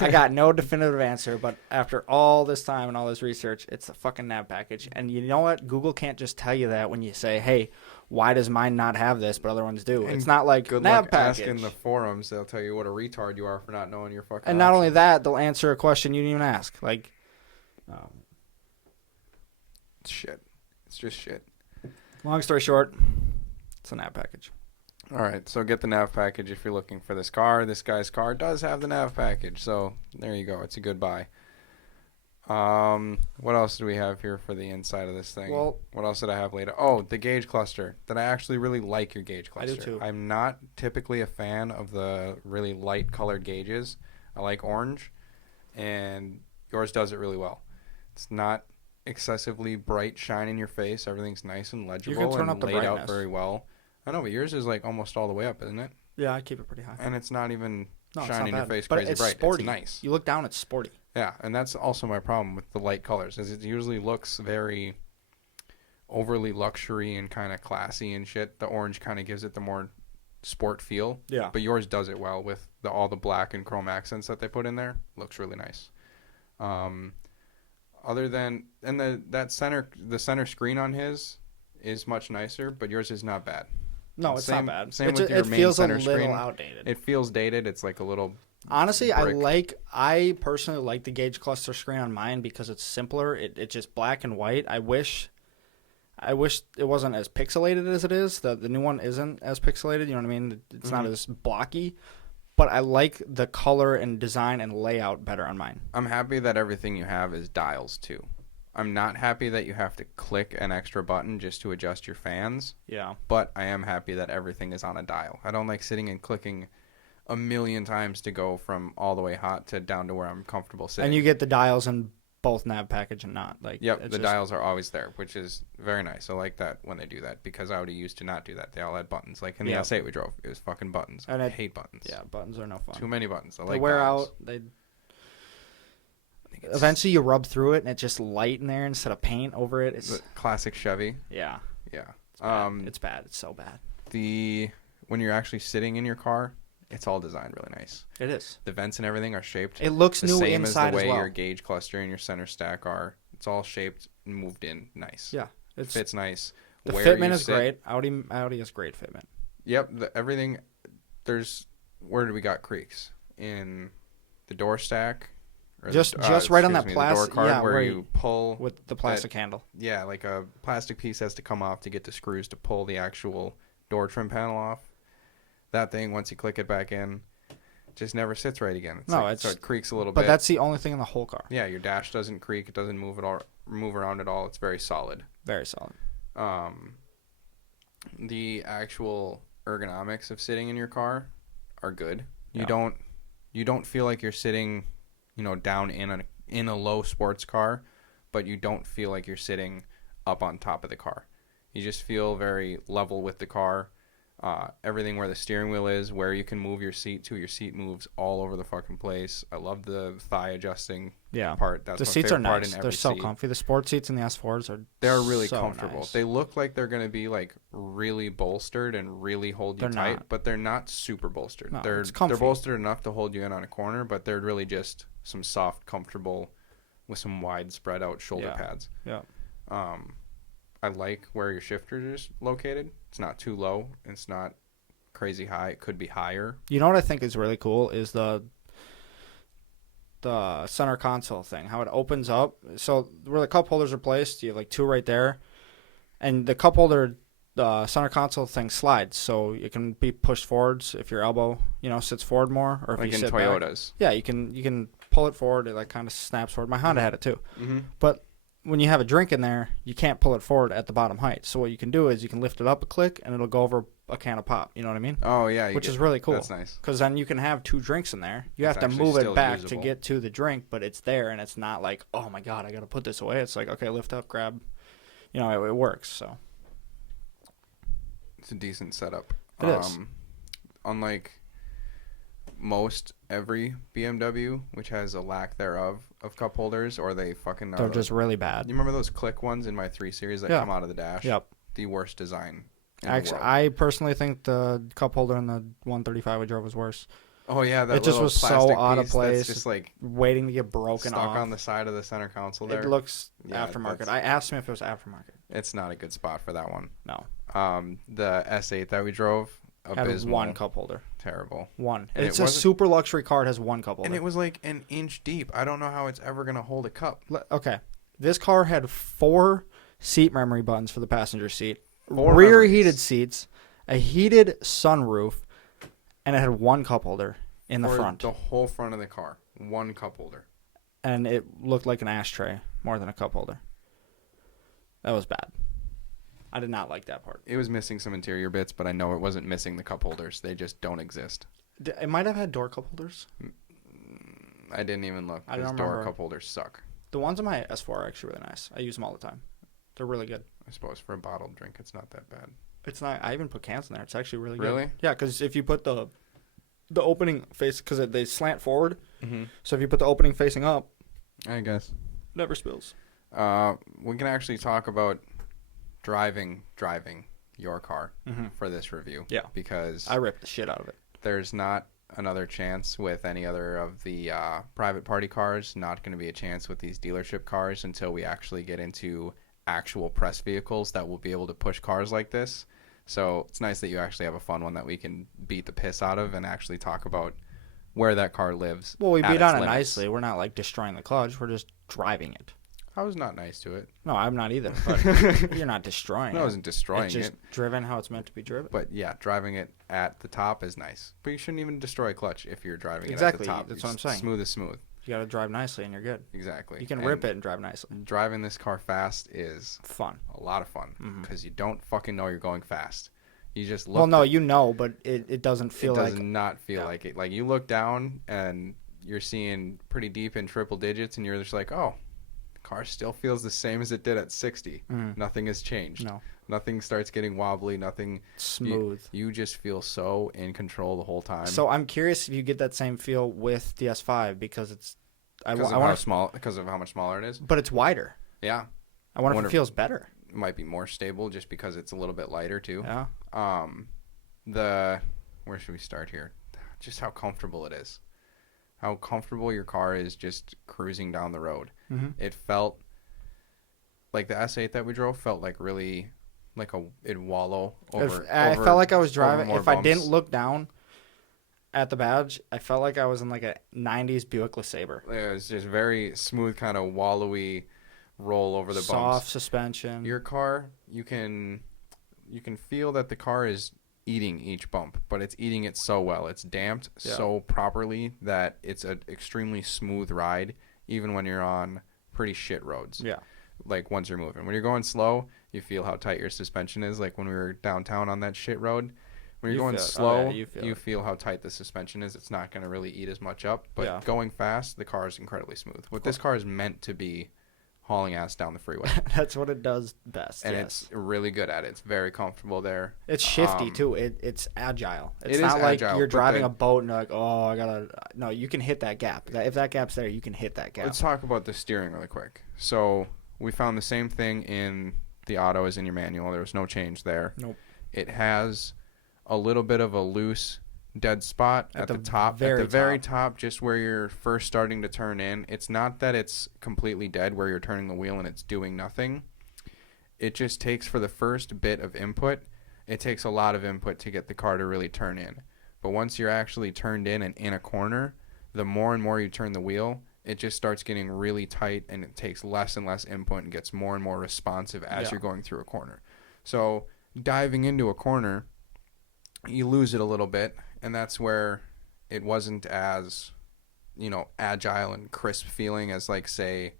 I got no definitive answer, but after all this time and all this research, it's a fucking nav package. And you know what? Google can't just tell you that when you say, "Hey, why does mine not have this, but other ones do?" And it's not like good nav luck package. Asking the forums, they'll tell you what a retard you are for not knowing your fucking. And not only that, they'll answer a question you didn't even ask. Like. Shit. It's just shit. Long story short, it's a nav package. All right, so get the nav package if you're looking for this car. This guy's car does have the nav package, so there you go. It's a good buy. What else do we have here for the inside of this thing? Well, what else did I have later? Oh, the gauge cluster. That I actually really like your gauge cluster. I do too. I'm not typically a fan of the really light colored gauges. I like orange, and yours does it really well. It's not excessively bright, shine in your face. Everything's nice and legible and laid out very well. I know, but yours is like almost all the way up, isn't it? Yeah, I keep it pretty high. And it's not even shining in your face but crazy it's bright. Sporty. It's nice. You look down, it's sporty. Yeah, and that's also my problem with the light colors, is it usually looks very overly luxury and kind of classy and shit. The orange kind of gives it the more sport feel. Yeah. But yours does it well with all the black and chrome accents that they put in there. Looks really nice. Other than the center screen on his is much nicer, but yours is not bad. No, it's not bad. Same with your main center screen. It feels a little outdated. It feels dated. It's like a little. Honestly, I personally like the gauge cluster screen on mine because it's simpler. It's just black and white. I wish it wasn't as pixelated as it is. The new one isn't as pixelated. You know what I mean? It's not as blocky. But I like the color and design and layout better on mine. I'm happy that everything you have is dials too. I'm not happy that you have to click an extra button just to adjust your fans. Yeah. But I am happy that everything is on a dial. I don't like sitting and clicking a million times to go from all the way hot to down to where I'm comfortable sitting. And you get the dials in both nav package and not. Like, yep, the dials are always there, which is very nice. I like that when they do that because Audi used to not do that. They all had buttons. Like in the S8 we drove, it was fucking buttons. And I hate buttons. Yeah, buttons are no fun. Too many buttons. They wear out. Eventually you rub through it and it's just light in there instead of paint over it. It's classic Chevy. Yeah. Yeah. It's bad. It's so bad. When you're actually sitting in your car, it's all designed really nice. It is. The vents and everything are shaped. It looks the new same inside as the way as well. your gauge cluster and your center stack are. It's all shaped and moved in nice. Yeah. It fits nice. The fitment is great. Audi has great fitment. Yep. Everything. Where do we got creaks? In the door stack? Just right on that plastic. The door card where you pull. With the plastic handle. Yeah, like a plastic piece has to come off to get the screws to pull the actual door trim panel off. That thing, once you click it back in, just never sits right again. So it creaks a little bit. But that's the only thing in the whole car. Yeah, your dash doesn't creak. It doesn't move around at all. It's very solid. Very solid. The actual ergonomics of sitting in your car are good. You don't feel like you're sitting, down in a low sports car, but you don't feel like you're sitting up on top of the car. You just feel very level with the car. Everything where the steering wheel is, where you can move your seat to. Your seat moves all over the fucking place. I love the thigh adjusting part. That's the seats are nice. They're so comfy. The sport seats in the S4s they're really so comfortable. Nice. They look like they're going to be like really bolstered and really hold you tight, but they're not super bolstered. No, they're bolstered enough to hold you in on a corner, but they're really just some soft, comfortable with some wide spread out shoulder pads. Yeah. I like where your shifter is located. It's not too low. It's not crazy high. It could be higher. You know what I think is really cool is the center console thing, how it opens up. So where the cup holders are placed, you have like two right there. And the cup holder, the center console thing slides. So it can be pushed forwards if your elbow, sits forward more. Or if like you in sit Toyotas. Back. Yeah, you can pull it forward. It like kind of snaps forward. My Honda had it too. Mm-hmm. But when you have a drink in there, you can't pull it forward at the bottom height. So what you can do is you can lift it up a click, and it'll go over a can of pop. You know what I mean? Oh, yeah. Which is really cool. That's nice. Because then you can have two drinks in there. You have to move it back to get to the drink, but it's there, and it's not like, oh, my God, I got to put this away. It's like, okay, lift up, grab. It works. So it's a decent setup. It is. Unlike every BMW, which has a lack thereof of cup holders, or they're just really bad. You remember those click ones in my 3 Series that come out of the dash? Yep. The worst design in Actually, the world. I personally think the cup holder in the 135 we drove was worse. Oh, yeah. That it just was so out of place. Just like waiting to get broken stuck off. on the side of the center console there. It looks aftermarket. I asked him if it was aftermarket. It's not a good spot for that one. No. The S8 that we drove, abysmal. Had one cup holder. Terrible. One. And it's a super luxury car. It has one cup holder. And it was like an inch deep. I don't know how it's ever going to hold a cup. Okay. This car had 4 seat memory buttons for the passenger seat, 4 rear memories. heated seats, a heated sunroof, and it had one cup holder in the front. The whole front of the car. One cup holder. And it looked like an ashtray more than a cup holder. That was bad. I did not like that part. It was missing some interior bits, but I know it wasn't missing the cup holders. They just don't exist. It might have had door cup holders. I didn't even look. I don't door remember. cup holders suck. The ones on my S4 are actually really nice. I use them all the time. They're really good. I suppose for a bottled drink, it's not that bad. It's not. I even put cans in there. It's actually really good. Really? Yeah, because if you put the opening face, because they slant forward, so if you put the opening facing up, I guess never spills. We can actually talk about driving your car for this review. Yeah, because I ripped the shit out of it. There's not another chance with any other of the private party cars. Not going to be a chance with these dealership cars until we actually get into actual press vehicles that will be able to push cars like this. So it's nice that you actually have a fun one that we can beat the piss out of and actually talk about where that car lives. Well, we beat on it nicely. We're not like destroying the clutch. We're just driving it. I was not nice to it. No, I'm not either. But you're not destroying it. No, I wasn't destroying it. It's just driven how it's meant to be driven. But yeah, driving it at the top is nice. But you shouldn't even destroy a clutch if you're driving it at the top. That's what I'm saying. Smooth is smooth. You got to drive nicely and you're good. Exactly. You can rip it and drive nicely. Driving this car fast is fun. A lot of fun because you don't fucking know you're going fast. You just look. Well, no, you know, but it doesn't feel it like. does not feel like it. Like, you look down and you're seeing pretty deep in triple digits, and you're just like, oh, the car still feels the same as it did at 60. Nothing has changed. No. Nothing starts getting wobbly. Nothing Smooth. You just feel so in control the whole time. So I'm curious if you get that same feel with the S5 because it's. Because of how much smaller it is. But it's wider. Yeah. I wonder if it feels better. It might be more stable just because it's a little bit lighter too. Yeah. Where should we start here? Just how comfortable it is. How comfortable your car is just cruising down the road. Mm-hmm. It felt like the S8 that we drove felt like really like it'd wallow over. I felt like I was driving. If I bumps. didn't look down at the badge, I felt like I was in like a 90s Buick LeSabre. It was just very smooth, kind of wallowy roll over the bumps. Soft suspension. Your car, you can feel that the car is eating each bump, but it's eating it so well. It's damped so properly that it's an extremely smooth ride, even when you're on pretty shit roads. Yeah. Like, once you're moving. When you're going slow, you feel how tight your suspension is. Like, when we were downtown on that shit road, when you're going slow, you feel how tight the suspension is. It's not going to really eat as much up. But going fast, the car is incredibly smooth. What this car is meant to be hauling ass down the freeway. That's what it does best. And it's really good at it. It's very comfortable there. It's shifty too. It's agile. It's it not is like agile, you're driving a boat and you're like, oh, I gotta. No, you can hit that gap. If that gap's there, you can hit that gap. Let's talk about the steering really quick. So we found the same thing in the auto as in your manual. There was no change there. Nope. It has a little bit of a loose dead spot at the top, at the very top, just where you're first starting to turn in. It's not that it's completely dead where you're turning the wheel and it's doing nothing. It just takes, for the first bit of input, it takes a lot of input to get the car to really turn in. But once you're actually turned in and in a corner, the more and more you turn the wheel, it just starts getting really tight, and it takes less and less input and gets more and more responsive as you're going through a corner. So diving into a corner, you lose it a little bit, and that's where it wasn't as, agile and crisp feeling as, like, say,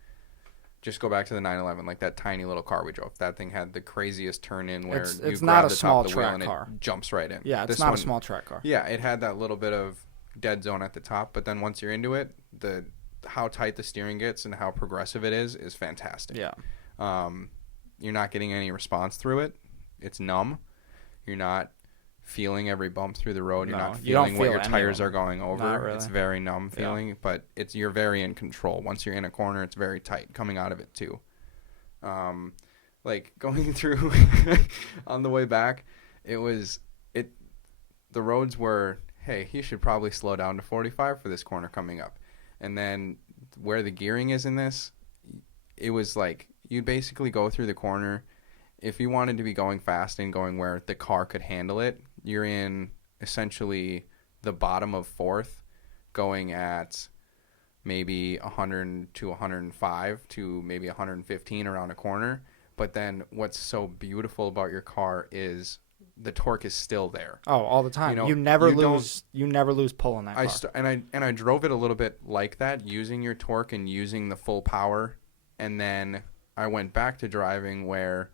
just go back to the 911, like that tiny little car we drove. That thing had the craziest turn in where it's not a small track car. It jumps right in. Yeah, it's not a small track car. Yeah, it had that little bit of dead zone at the top, but then once you're into it, how tight the steering gets and how progressive it is fantastic. Yeah. You're not getting any response through it. It's numb. You're not feeling every bump through the road. You're not feeling what your tires are going over. Not really. It's very numb feeling, but you're very in control. Once you're in a corner, it's very tight coming out of it too. Like going through on the way back, the roads were, hey, you should probably slow down to 45 for this corner coming up. And then where the gearing is in this, it was like you'd basically go through the corner. If you wanted to be going fast and going where the car could handle it, you're in essentially the bottom of fourth, going at maybe 100 to 105 to maybe 115 around a corner. But then what's so beautiful about your car is the torque is still there. Oh, all the time. You never lose pull in that car. I drove it a little bit like that, using your torque and using the full power. And then I went back to driving where,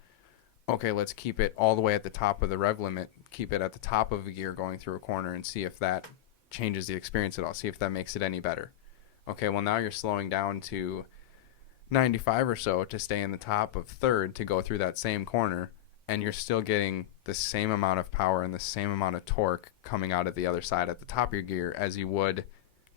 okay, let's keep it all the way at the top of the rev limit, keep it at the top of a gear going through a corner and see if that changes the experience at all, see if that makes it any better. Okay, well, now you're slowing down to 95 or so to stay in the top of third to go through that same corner, and you're still getting the same amount of power and the same amount of torque coming out of the other side at the top of your gear as you would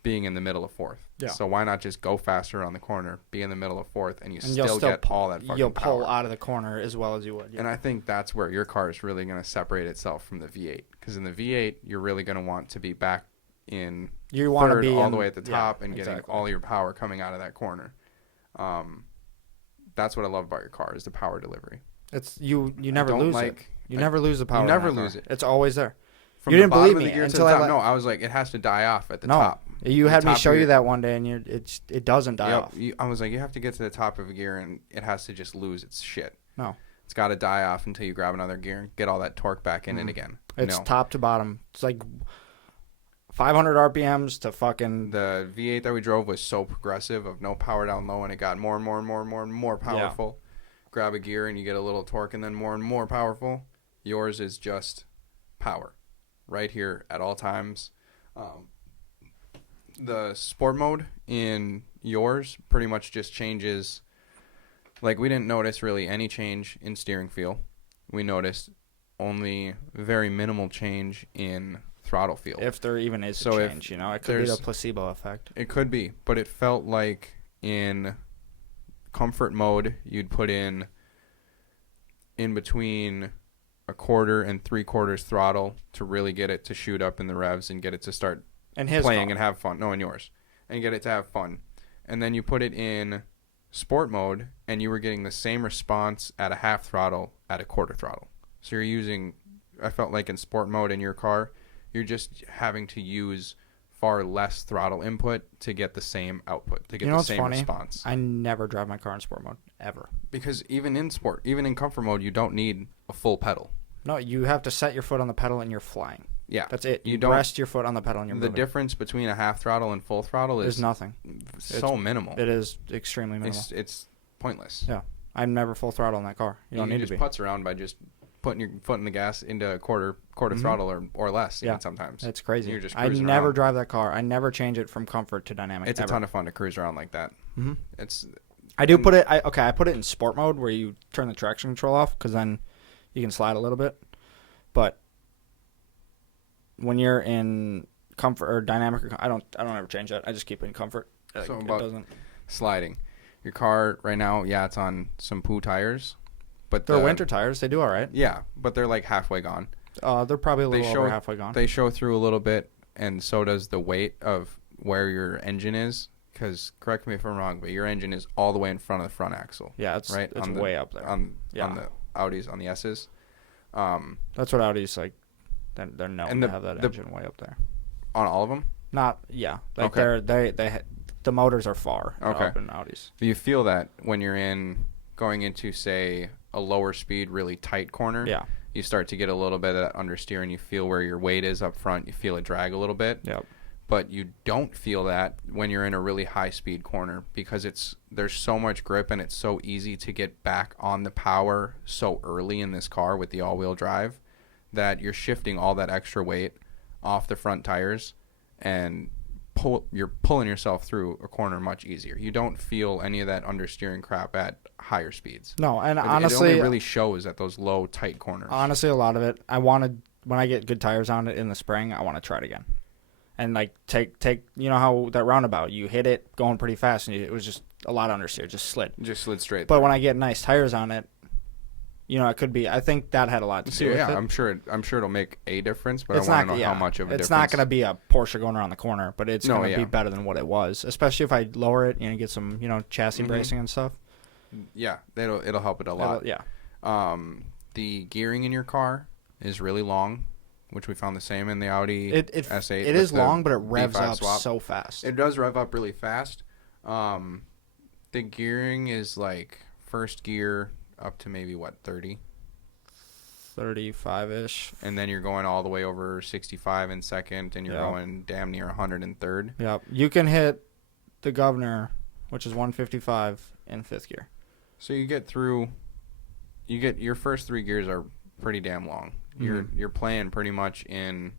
being in the middle of fourth. Yeah. So why not just go faster on the corner, be in the middle of fourth, and still get all that fucking power. You'll pull out of the corner as well as you would. Yeah. And I think that's where your car is really going to separate itself from the V8. Because in the V8, you're really going to want to be back in third all the way at the top and getting all your power coming out of that corner. That's what I love about your car is the power delivery. It's you never lose it. You never lose the power. You never lose it. It's always there. From you the didn't bottom believe of me the gear until to the top. No, I was like, it has to die off at the top. You had me show you that one day, and it doesn't die off. I was like, you have to get to the top of a gear, and it has to just lose its shit. No. It's got to die off until you grab another gear and get all that torque back in it again. It's top to bottom. It's like 500 RPMs to fucking... The V8 that we drove was so progressive of no power down low, and it got more and more and more and more and more powerful. Yeah. Grab a gear, and you get a little torque, and then more and more powerful. Yours is just power right here at all times. The sport mode in yours pretty much just changes. Like, we didn't notice really any change in steering feel. We noticed only very minimal change in throttle feel. If there even is a change, you know, it could be the placebo effect. It could be, but it felt like in comfort mode, you'd put in between a quarter and 3/4 throttle to really get it to shoot up in the revs and get it to start playing and have fun. No, in yours. And get it to have fun. And then you put it in sport mode, and you were getting the same response at a half throttle at a quarter throttle. So you're using, I felt like in sport mode in your car, you're just having to use far less throttle input to get the same output, to get the same response. I never drive my car in sport mode, ever. Because even in comfort mode, you don't need a full pedal. No, you have to set your foot on the pedal and you're flying. Yeah. That's it. You don't rest your foot on the pedal and you're moving. The difference between a half throttle and full throttle is nothing. So minimal. It is extremely minimal. It's pointless. Yeah. I'm never full throttle in that car. You don't need to be. You just putz around by just putting your foot in the gas into a quarter throttle or less even sometimes. It's crazy. You're just I never drive that car. I never change it from comfort to dynamic. It's a ton of fun to cruise around like that. Mm-hmm. I put it in sport mode where you turn the traction control off because then you can slide a little bit. But when you're in comfort or dynamic, I don't ever change that. I just keep it in comfort. So about sliding, your car right now, it's on some poo tires, but they're winter tires. They do all right. Yeah, but they're like halfway gone. They're probably a little over halfway gone. They show through a little bit, and so does the weight of where your engine is. Because correct me if I'm wrong, but your engine is all the way in front of the front axle. Yeah, it's way up there on the Audis, on the S's. That's what Audi's like. They're known to have that engine way up there. On all of them? The motors are far up in Audis. Do you feel that when you're going into, say, a lower speed, really tight corner? Yeah. You start to get a little bit of that understeer, and you feel where your weight is up front. You feel it drag a little bit. Yep. But you don't feel that when you're in a really high speed corner because there's so much grip and it's so easy to get back on the power so early in this car with the all-wheel drive that you're shifting all that extra weight off the front tires and you're pulling yourself through a corner much easier. You don't feel any of that understeering crap at higher speeds. No, and honestly, it only really shows at those low, tight corners. Honestly, a lot of it, when I get good tires on it in the spring, I want to try it again. And like take you know how that roundabout, you hit it going pretty fast, and it was just a lot of understeer, just slid straight. But when I get nice tires on it, you know, it could be. I think that had a lot to do with it. I'm sure it'll make a difference, but I want to know how much of a difference. It's not going to be a Porsche going around the corner, but it's going to be better than what it was, especially if I lower it, you know, get some, you know, chassis bracing and stuff. Yeah, it'll help it a lot. The gearing in your car is really long, which we found the same in the Audi S8. It is long, but it revs up so fast. It does rev up really fast. The gearing is like first gear up to maybe 30? 35-ish. And then you're going all the way over 65 in second, and you're going damn near 100 in third. Yep. You can hit the governor, which is 155 in fifth gear. So you get your first 3 gears are pretty damn long. Mm-hmm. You're playing pretty much in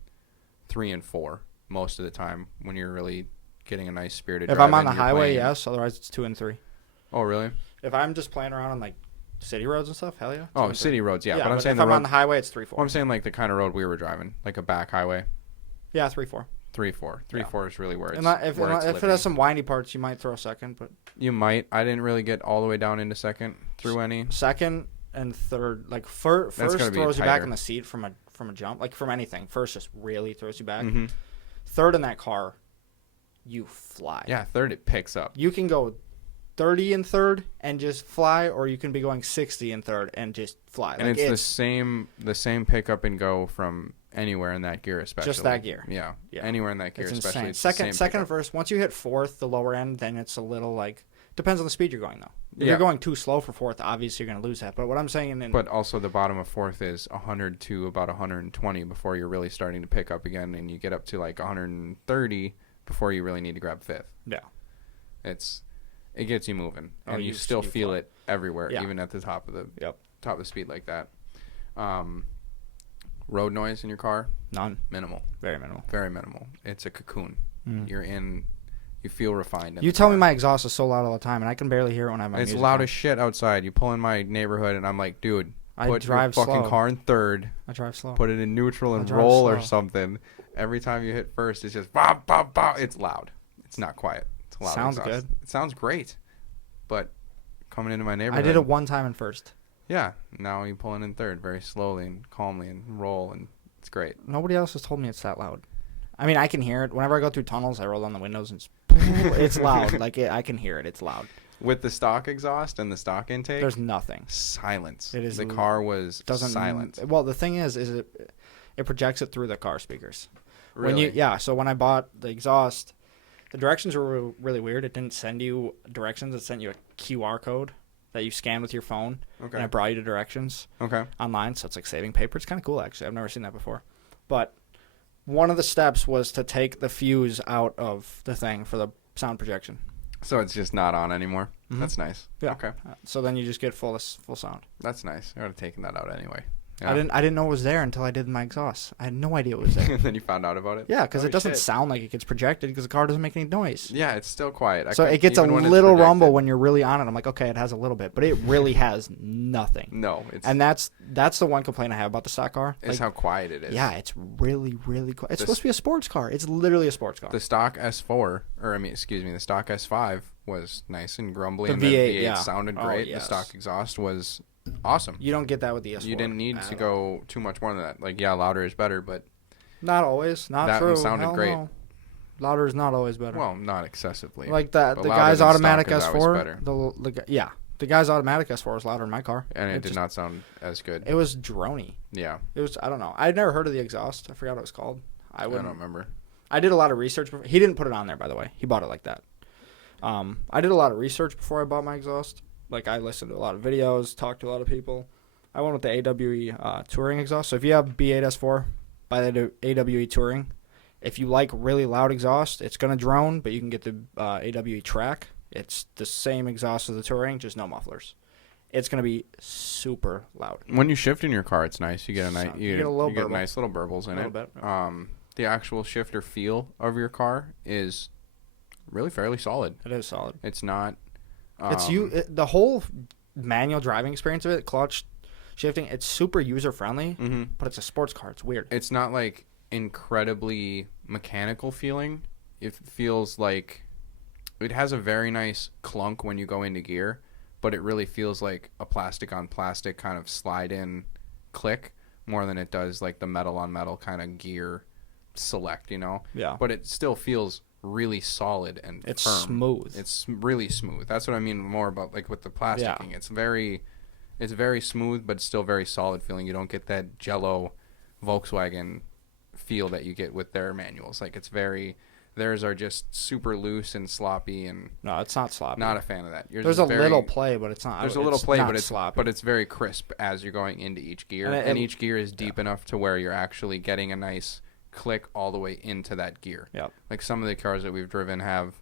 3 and 4 most of the time when you're really getting a nice spirited drive. If I'm on the highway, yes. Otherwise, it's 2 and 3. Oh, really? If I'm just playing around on like city roads and stuff, hell yeah. Oh, city roads, yeah. But I'm saying if I'm on the highway, it's 3-4. Well, I'm saying like the kind of road we were driving, like a back highway. Yeah, 3-4. 3-4. 3-4 is really where it's. If it has some windy parts, you might throw second, but. You might. I didn't really get all the way down into second through any. Second and third, like first throws you back in the seat from a jump, like from anything. First just really throws you back. Mm-hmm. Third in that car, you fly. Yeah, third it picks up. You can go 30 in third and just fly, or you can be going 60 in third and just fly. And it's the same pick up and go from anywhere in that gear, especially. Just that gear. Yeah. Anywhere in that gear, it's especially. Insane. Second and first. Once you hit fourth, the lower end, then it's a little like depends on the speed you're going though. If you're going too slow for fourth, obviously you're going to lose that. But what I'm saying, but also the bottom of fourth is 100 to about 120 before you're really starting to pick up again, and you get up to like 130 before you really need to grab fifth. Yeah. It gets you moving, and you still feel it everywhere, even at the top of the speed like that. Road noise in your car? None. Minimal. Very minimal. Very minimal. It's a cocoon. Mm. You feel refined. You tell me my exhaust is so loud all the time, and I can barely hear it when I have my It's music loud on. as shit outside. You pull in my neighborhood, and I'm like, dude, I put drive your fucking slow. car in third. I drive slow. Put it in neutral and drive roll slow. or something. Every time you hit first, it's just bop, bop, bop. It's loud. It's not quiet. It's a loud Sounds exhaust. good. It sounds great. But coming into my I neighborhood. did it one time in first. Yeah. Now you pull in third very slowly and calmly and roll, and it's great. Nobody else has told me it's that loud. I mean, I can hear it. Whenever I go through tunnels, I roll down the windows and it's loud. Like, I can hear it. It's loud. With the stock exhaust and the stock intake, There's nothing. silence. It is the car was silent. Well, the thing is it projects it through the car speakers. Really? So when I bought the exhaust, the directions were really weird. It didn't send you directions. It sent you a QR code that you scan with your phone. Okay. And it brought you to directions Okay. online. So it's like saving paper. It's kind of cool, actually. I've never seen that before. But one of the steps was to take the fuse out of the thing for the sound projection. So it's just not on anymore. Mhm. That's nice. Yeah. Okay. So then you just get full sound. That's nice. I would have taken that out anyway. Yeah. I didn't know it was there until I did my exhaust. I had no idea it was there. And then you found out about it? Yeah, because Holy it doesn't shit. sound like it gets projected because the car doesn't make any noise. Yeah, it's still quiet. So it gets a even when it's little rumble projected. when you're really on it. I'm like, okay, it has a little bit, but it really has nothing. No, it's And that's the one complaint I have about the stock car. it's how quiet it is. Yeah, it's really, really quiet. It's The supposed to be a sports car. It's literally a sports car. The stock S4, the stock S5 was nice and grumbly. The And V8, the V8 yeah. sounded Oh, great. yes. The stock exhaust was awesome. You don't get that with the S4. You didn't need at to all. go too much more than that. Like, yeah, louder is better, but Not always. Not that true. one sounded Hell great. no. Louder is not always better. well, not excessively. like that, but the louder guy's than automatic stock is always S4. better. The guy's automatic S4 was louder in my car. And it did just- not sound as good. It was droney. Yeah, It was. I don't know. I'd never heard of the exhaust. I forgot what it was called. I I wouldn't. don't remember. I did a lot of research. He didn't put it on there, by the way. He bought it like that. I did a lot of research before I bought my exhaust. Like, I listened to a lot of videos, talked to a lot of people. I went with the AWE Touring exhaust. So if you have B8.5, buy the AWE Touring. If you like really loud exhaust, it's going to drone, but you can get the AWE Track. It's the same exhaust as the Touring, just no mufflers. It's going to be super loud. When you shift in your car, it's nice. You get a nice, You get a little you get burble. nice little burbles in A it. little bit. The actual shifter feel of your car is really fairly solid. It is solid. It's not. The whole manual driving experience of it, clutch shifting, it's super user friendly, Mm-hmm. but it's a sports car. It's weird. It's not like incredibly mechanical feeling. It feels like it has a very nice clunk when you go into gear, but it really feels like a plastic on plastic kind of slide in click more than it does like the metal on metal kind of gear select, you know? Yeah. But it still feels really solid and It's firm. smooth. It's really smooth. That's what I mean more about like with the plasticking. It's very smooth but still very solid feeling. You don't get that jello Volkswagen feel that you get with their manuals. Like theirs are just super loose and sloppy and No, it's not sloppy. not a fan of that. Yours There's is a very- little play, but it's not. There's a little play, not but it's sloppy. but it's very crisp as you're going into each gear, And and each gear is deep enough to where you're actually getting a nice click all the way into that gear. Yep. Like some of the cars that we've driven have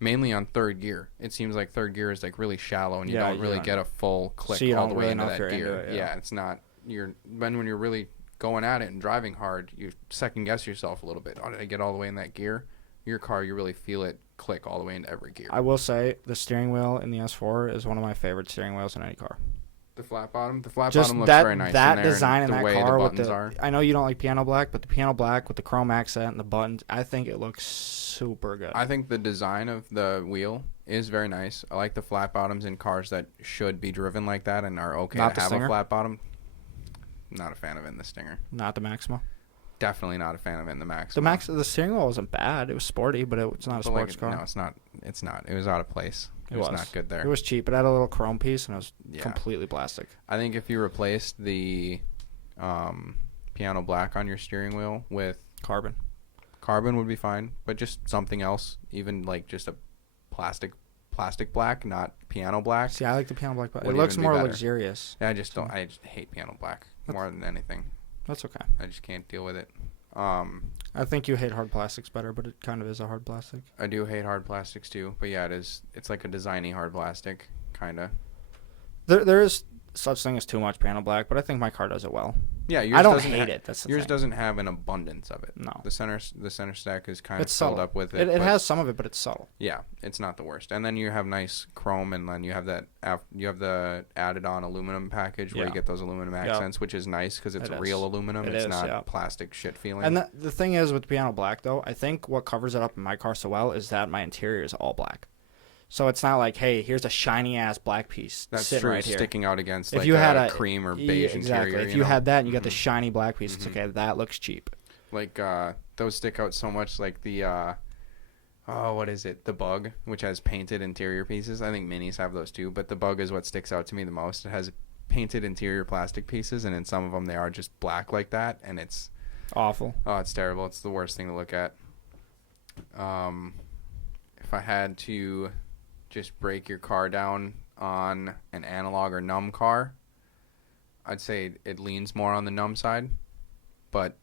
mainly on third gear. It seems like third gear is like really shallow, and you Yeah, don't really you don't- get a full click So you all don't the way really into know if that you're into gear. it, yeah. It's not. When you're really going at it and driving hard, you second guess yourself a little bit. Oh, did I get all the way in that gear? Your car, you really feel it click all the way into every gear. I will say the steering wheel in the S4 is one of my favorite steering wheels in any car. The flat bottom Just bottom looks that very nice. that in there, design in and the that way car the with buttons the. are. I know you don't like piano black, but the piano black with the chrome accent and the buttons, I think it looks super good. I think the design of the wheel is very nice. I like the flat bottoms in cars that should be driven like that and are okay Not to the have Stinger? a flat bottom. Not a fan of it in the Stinger. Not the Maxima. Definitely not a fan of it in the Max. The steering wheel wasn't bad. It was sporty, but it's not a sports car. No, it's not. It's not. It was out of place. It It was was. not good there. It was cheap. It had a little chrome piece, and it was Yeah. completely plastic. I think if you replaced the piano black on your steering wheel with Carbon. carbon would be fine, but just something else, even like just a plastic black, not piano black. See, I like the piano black, but Would it looks even be more better. luxurious. I just hate piano black more than anything. That's okay. I just can't deal with it. I think you hate hard plastics better, but it kind of is a hard plastic. I do hate hard plastics too, but yeah, it is. It's like a designy hard plastic, kind of. There is such thing as too much piano black, but I think my car does it well. Yeah, yours I don't doesn't hate it. That's the yours thing. doesn't have an abundance of it. No. The center stack is kind of It's filled subtle. up with it. It but has some of it, but it's subtle. yeah, it's not the worst. And then you have nice chrome, and then you have the added on aluminum package where Yeah. you get those aluminum accents, which is nice because it's It is. real aluminum. It It's is, not yeah. plastic shit feeling. And the thing is with piano black, though, I think what covers it up in my car so well is that my interior is all black. So it's not like, hey, here's a shiny ass black piece That's sitting true, right here. sticking out against If like you had a a cream or Yeah, beige exactly. interior. If you had that and you got the Mhm. shiny black piece, it's Mhm. okay. That looks cheap. Like those stick out so much, like the what is it? The Bug, which has painted interior pieces. I think Minis have those too, but the Bug is what sticks out to me the most. It has painted interior plastic pieces, and in some of them they are just black like that, and it's Awful. it's terrible. It's the worst thing to look at. If I had to just break your car down on an analog or numb car, I'd say it leans more on the numb side, but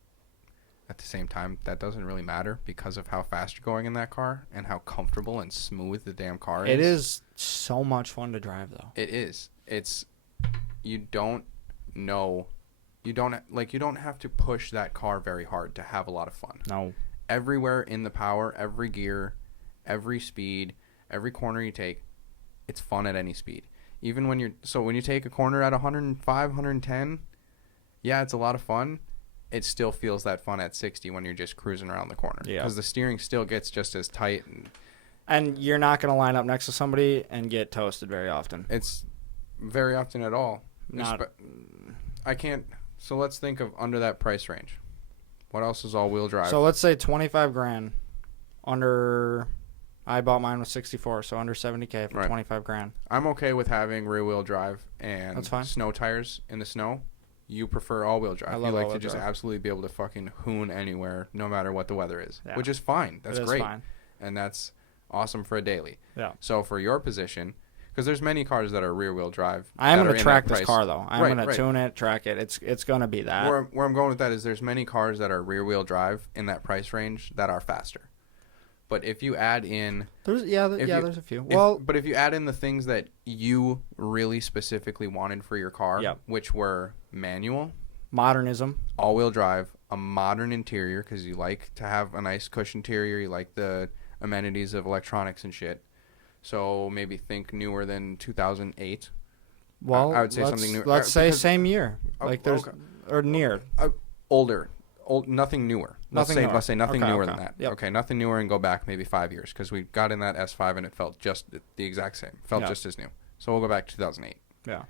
at the same time, that doesn't really matter because of how fast you're going in that car and how comfortable and smooth the damn car is. It is so much fun to drive, though. It is. It's you don't know, you don't have to push that car very hard to have a lot of fun. No. Everywhere in the power, every gear, every speed, every corner you take, it's fun at any speed. Even when you take a corner at 105, 110, yeah, it's a lot of fun. It still feels that fun at 60 when you're just cruising around the corner. Yeah. Because the steering still gets just as tight. And you're not going to line up next to somebody and get toasted very often. It's very often at all. Not. I can't. So let's think of under that price range. What else is all-wheel drive? So let's say 25 grand under. I bought mine with 64, so under 70K for Right. 25 grand. I'm okay with having rear-wheel drive and That's fine. snow tires in the snow. You prefer all-wheel drive. I You love like to all-wheel just drive. absolutely be able to fucking hoon anywhere, no matter what the weather is, Yeah. which is fine. That's It is great, fine. and that's awesome for a daily. Yeah. So for your position, because there's many cars that are rear-wheel drive. I am that going are to in track that this price. car, though. I'm Right, going to right. tune it, track it. It's going to be that. Where I'm going with that is there's many cars that are rear-wheel drive in that price range that are faster. But if you add in There's there's a few. but if you add in the things that you really specifically wanted for your car, Yep. which were manual, modernism. all-wheel drive, a modern interior because you like to have a nice cush interior, you like the amenities of electronics and shit. So maybe think newer than 2008. Well, I would say something new. Let's say because- same year. Oh, Like there's okay. or near. Older, nothing newer. Nothing newer. Let's say nothing Okay, newer okay. than that. Yep. Okay, nothing newer and go back maybe 5 years because we got in that S5 and it felt just the exact same. Felt Yeah. just as new. So we'll go back to 2008. Yeah.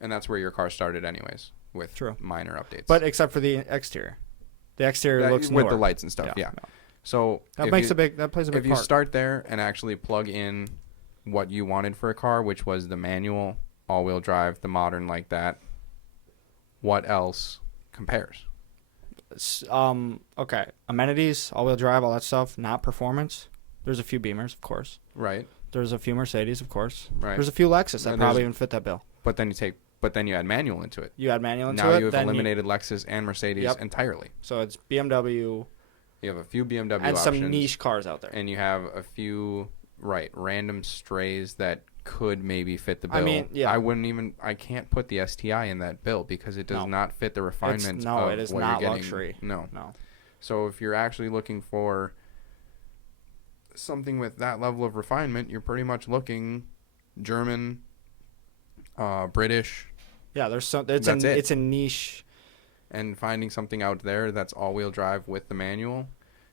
And that's where your car started anyways with True. minor updates. But except for the exterior. The exterior Yeah, looks with newer. the lights and stuff. Yeah. So That if plays you- a big if you part. start there and actually plug in what you wanted for a car, which was the manual, all-wheel drive, the modern like that, what else compares? Okay. Amenities, all-wheel drive, all that stuff. Not performance. There's a few Beamers, of course. Right. There's a few Mercedes, of course. Right. There's a few Lexus that And probably there's- even fit that bill. But then you add manual into it. You add manual into Now it. you have then eliminated Lexus and Mercedes Yep. entirely. So it's BMW You have a few BMW and options, some niche cars out there. and you have a few random strays that could maybe fit the bill. I mean, yeah. I can't put the STI in that bill because it does No. not fit the refinement of it is what not you're getting. luxury. No. No. So if you're actually looking for something with that level of refinement, you're pretty much looking German, British, Yeah, there's some. That's it. It's a niche. and finding something out there that's all-wheel drive with the manual.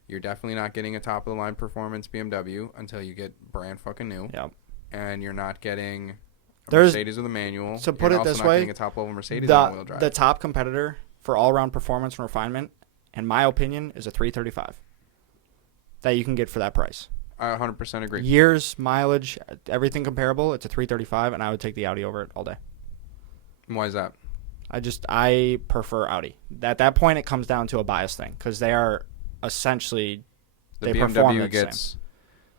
You're definitely not getting a top-of-the-line performance BMW until you get brand fucking new. Yep. And you're not getting a There's- Mercedes with a manual. to put You're it also this not way, getting a top-level Mercedes with all-wheel drive. The top competitor for all-around performance and refinement, in my opinion, is a 335 that you can get for that price. I 100% agree. Years, mileage, everything comparable. It's a 335, and I would take the Audi over it all day. Why is that? I prefer Audi. At that point, it comes down to a bias thing because they are essentially The they perform BMW the same.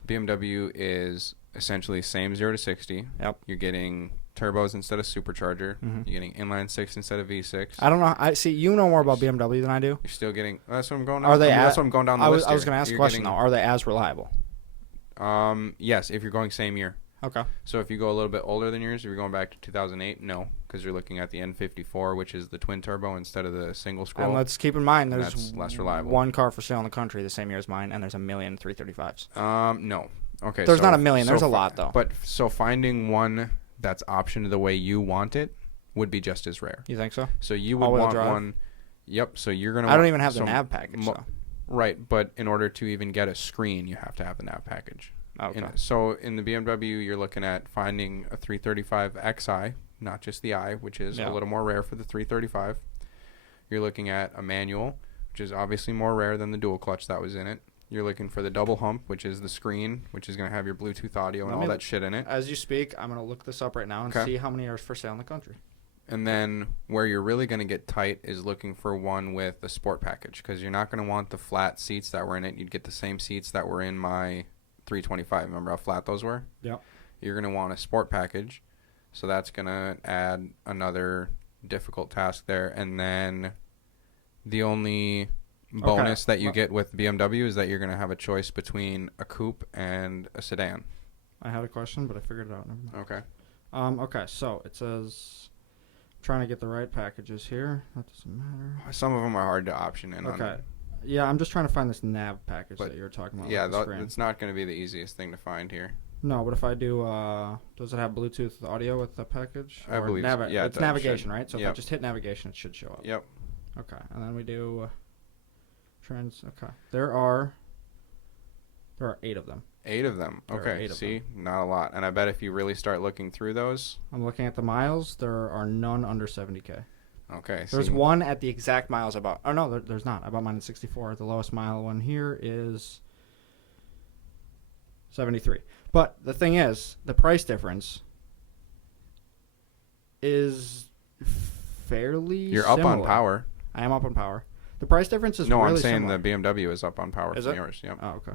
BMW is essentially same 0 to 60. Yep. You're getting turbos instead of supercharger. Mhm. You're getting inline 6 instead of V6. I don't know. I see. You know more about BMW than I do. You're still getting. That's what I'm going. Are they? That's what I'm going down the I was list. going to here. ask a You're question though. getting- Are they as reliable? Yes, if you're going same year. Okay. So if you go a little bit older than yours, if you're going back to 2008, no. because you're looking at the N54, which is the twin turbo instead of the single scroll. And let's keep in mind, and there's that's less reliable. one car for sale in the country the same year as mine, and there's 1,000,000 335s. No. Okay. There's not 1,000,000. There's a lot, though. But so finding one that's optioned the way you want it would be just as rare. You think so? So you would All-wheel want drive? one. Yep. So you're gonna. I don't even have the nav package, though. Right, but in order to even get a screen, you have to have the nav package. Okay. So in the BMW, you're looking at finding a 335 Xi, not just the I, which is a little more rare for the 335. You're looking at a manual, which is obviously more rare than the dual clutch that was in it. You're looking for the double hump, which is the screen, which is going to have your Bluetooth audio and all that shit in it. As you speak, I'm going to look this up right now and see how many are for sale in the country. And then where you're really going to get tight is looking for one with a sport package, because you're not going to want the flat seats that were in it. You'd get the same seats that were in my 325. Remember how flat those were? Yep. You're going to want a sport package, so that's going to add another difficult task there. And then the only bonus that you get with BMW is that you're going to have a choice between a coupe and a sedan. I had a question, but I figured it out. Okay. Okay, so it says... Trying to get the right packages here. That doesn't matter. Some of them are hard to option in. Okay. Yeah, I'm just trying to find this nav package that you're talking about. Yeah, it's not going to be the easiest thing to find here. No, but if I do, does it have Bluetooth audio with the package? I believe so. Yeah, it's navigation, right? So if I just hit navigation, it should show up. Yep. Okay, and then we do okay. There are 8 of them. 8 of them. Okay, see? Not a lot. And I bet if you really start looking through those... I'm looking at the miles. There are none under 70K. Okay. There's one at the exact miles about... Oh, no, there's not. I bought mine at 64. The lowest mile one here is 73. But the thing is, the price difference is fairly You're up on power. I am up on power. The price difference is really similar. No, I'm saying the BMW is up on power from yours. Yep. Oh, okay.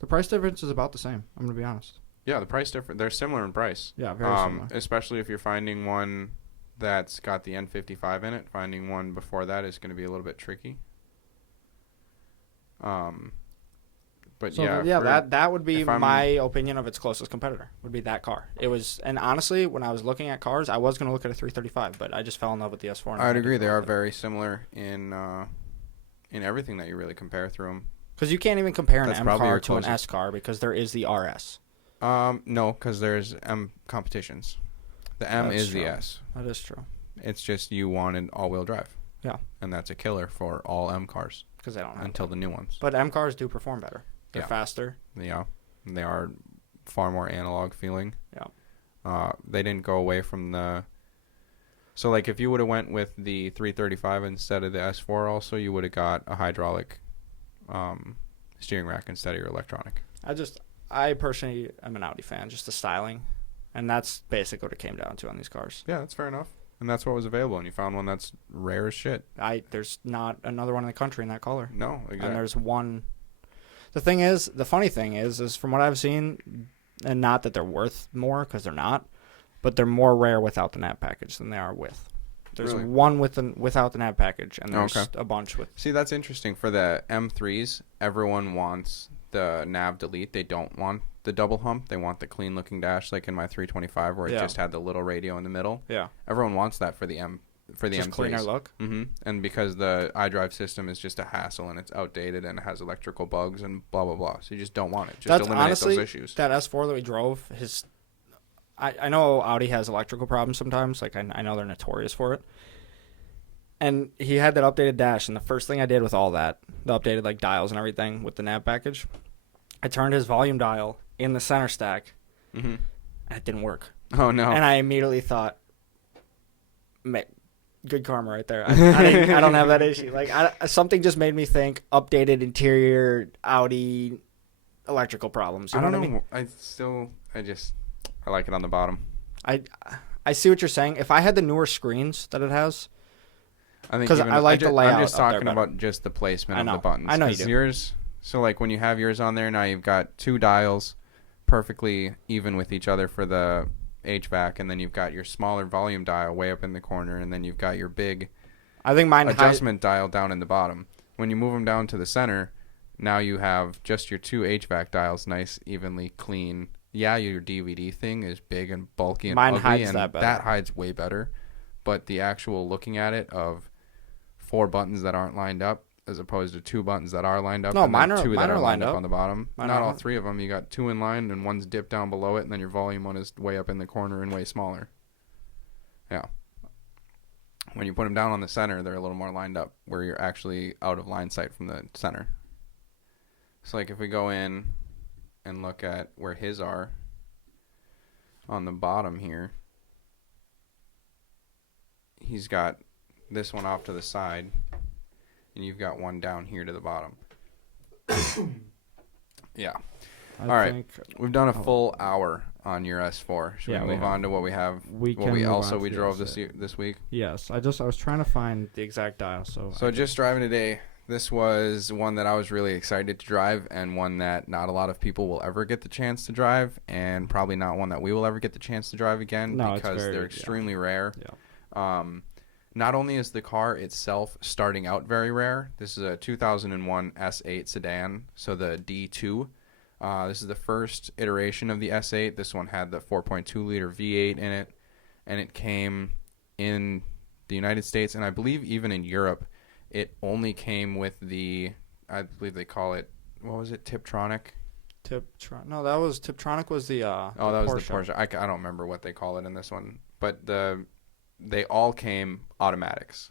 The price difference is about the same. I'm going to be honest. Yeah, the price difference. They're similar in price. Yeah, very similar. Especially if you're finding one that's got the N55 in it. Finding one before that is going to be a little bit tricky. But so yeah, that would be my opinion of its closest competitor. Would be that car. It was, and honestly, when I was looking at cars, I was going to look at a 335, but I just fell in love with the S4. I'd agree. They are very similar in everything that you really compare through them. Because you can't even compare an M car to an S car because there is the RS. No, because there's M competitions. The M is the S. That is true. It's just you wanted all-wheel drive. Yeah. And that's a killer for all M cars. Because they don't have until the new ones. But M cars do perform better. They're faster. Yeah. They are far more analog feeling. Yeah. They didn't go away from the... So, like, if you would have went with the 335 instead of the S4 also, you would have got a hydraulic steering rack instead of your electronic. I personally am an Audi fan, just the styling, and that's basically what it came down to on these cars. Yeah, that's fair enough. And that's what was available, and you found one that's rare as shit. There's not another one in the country in that color. No, exactly. And there's one. The funny thing is from what I've seen, and not that they're worth more because they're not, but they're more rare without the nav package than they are with. There's one without the nav package, and there's a bunch with. See, that's interesting. For the M3s, everyone wants the nav delete. They don't want the double hump. They want the clean-looking dash, like in my 325, where it just had the little radio in the middle. Yeah. Everyone wants that for the M3s. Just cleaner look. Mm-hmm. And because the iDrive system is just a hassle and it's outdated and it has electrical bugs and blah blah blah, so you just don't want it. Just eliminate those issues. That S4 that we drove, I know Audi has electrical problems sometimes. Like, I know they're notorious for it. And he had that updated dash, and the first thing I did with all that, the updated, like, dials and everything with the nav package, I turned his volume dial in the center stack, and it didn't work. Oh, no. And I immediately thought, good karma right there. I don't have that issue. Like, something just made me think updated interior Audi electrical problems. You know what I mean? I like it on the bottom. I see what you're saying. If I had the newer screens that it has, because I like the layout. I'm just talking about just the placement of the buttons. I know you do. Yours, so like when you have yours on there, now you've got 2 dials perfectly even with each other for the HVAC, and then you've got your smaller volume dial way up in the corner, and then you've got your big adjustment dial down in the bottom. When you move them down to the center, now you have just your 2 HVAC dials, nice, evenly clean. Yeah, your DVD thing is big and bulky and ugly, and that hides way better. but the actual looking at it of 4 buttons that aren't lined up as opposed to 2 buttons that are lined up. No, and then mine 2 that are are lined lined up up on the bottom. Mine Not all aren't. 3 of them. You got 2 in line and one's dipped down below it, and then your volume one is way up in the corner and way smaller. Yeah. When you put them down on the center, they're a little more lined up where you're actually out of line sight from the center. So like if we go in and look at where his are on the bottom here, he's got this one off to the side, and you've got one down here to the bottom. Yeah. All right. We've done a full hour on your S4. Should we move on to what we have? We drove this week. Yes. I was trying to find the exact dial. So just driving today. This was one that I was really excited to drive, and one that not a lot of people will ever get the chance to drive, and probably not one that we will ever get the chance to drive again because they're extremely rare. Yeah. Not only is the car itself starting out very rare, this is a 2001 S8 sedan, so the D2. This is the first iteration of the S8. This one had the 4.2 liter V8 in it, and it came in the United States, and I believe even in Europe, it only came with the, I believe they call it, what was it, Tiptronic? No, that was Tiptronic was the that was the Porsche. I don't remember what they call it in this one, but they all came automatics.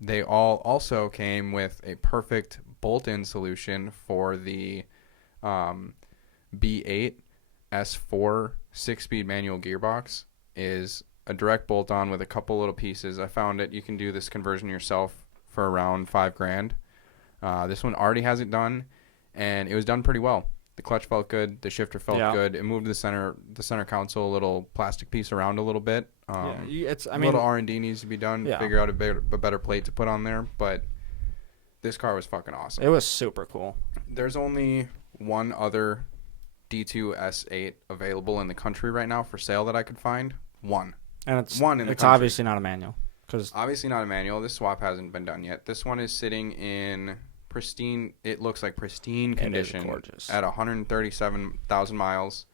They all also came with a perfect bolt-in solution for the B8 S4 6-speed manual gearbox. Is a direct bolt-on with a couple little pieces. I found it. You can do this conversion yourself for around $5,000. This one already has it done, and it was done pretty well. The clutch felt good. The shifter felt good. It moved the center console a little plastic piece around a little bit. Little R&D needs to be done. Figure out a better plate to put on there. But this car was fucking awesome. It was super cool. There's only one other D2 S8 available in the country right now for sale that I could find. One. And it's country. obviously not a manual. Obviously not a manual. This swap hasn't been done yet. This one is sitting in pristine. It looks like pristine condition at 137,000 miles.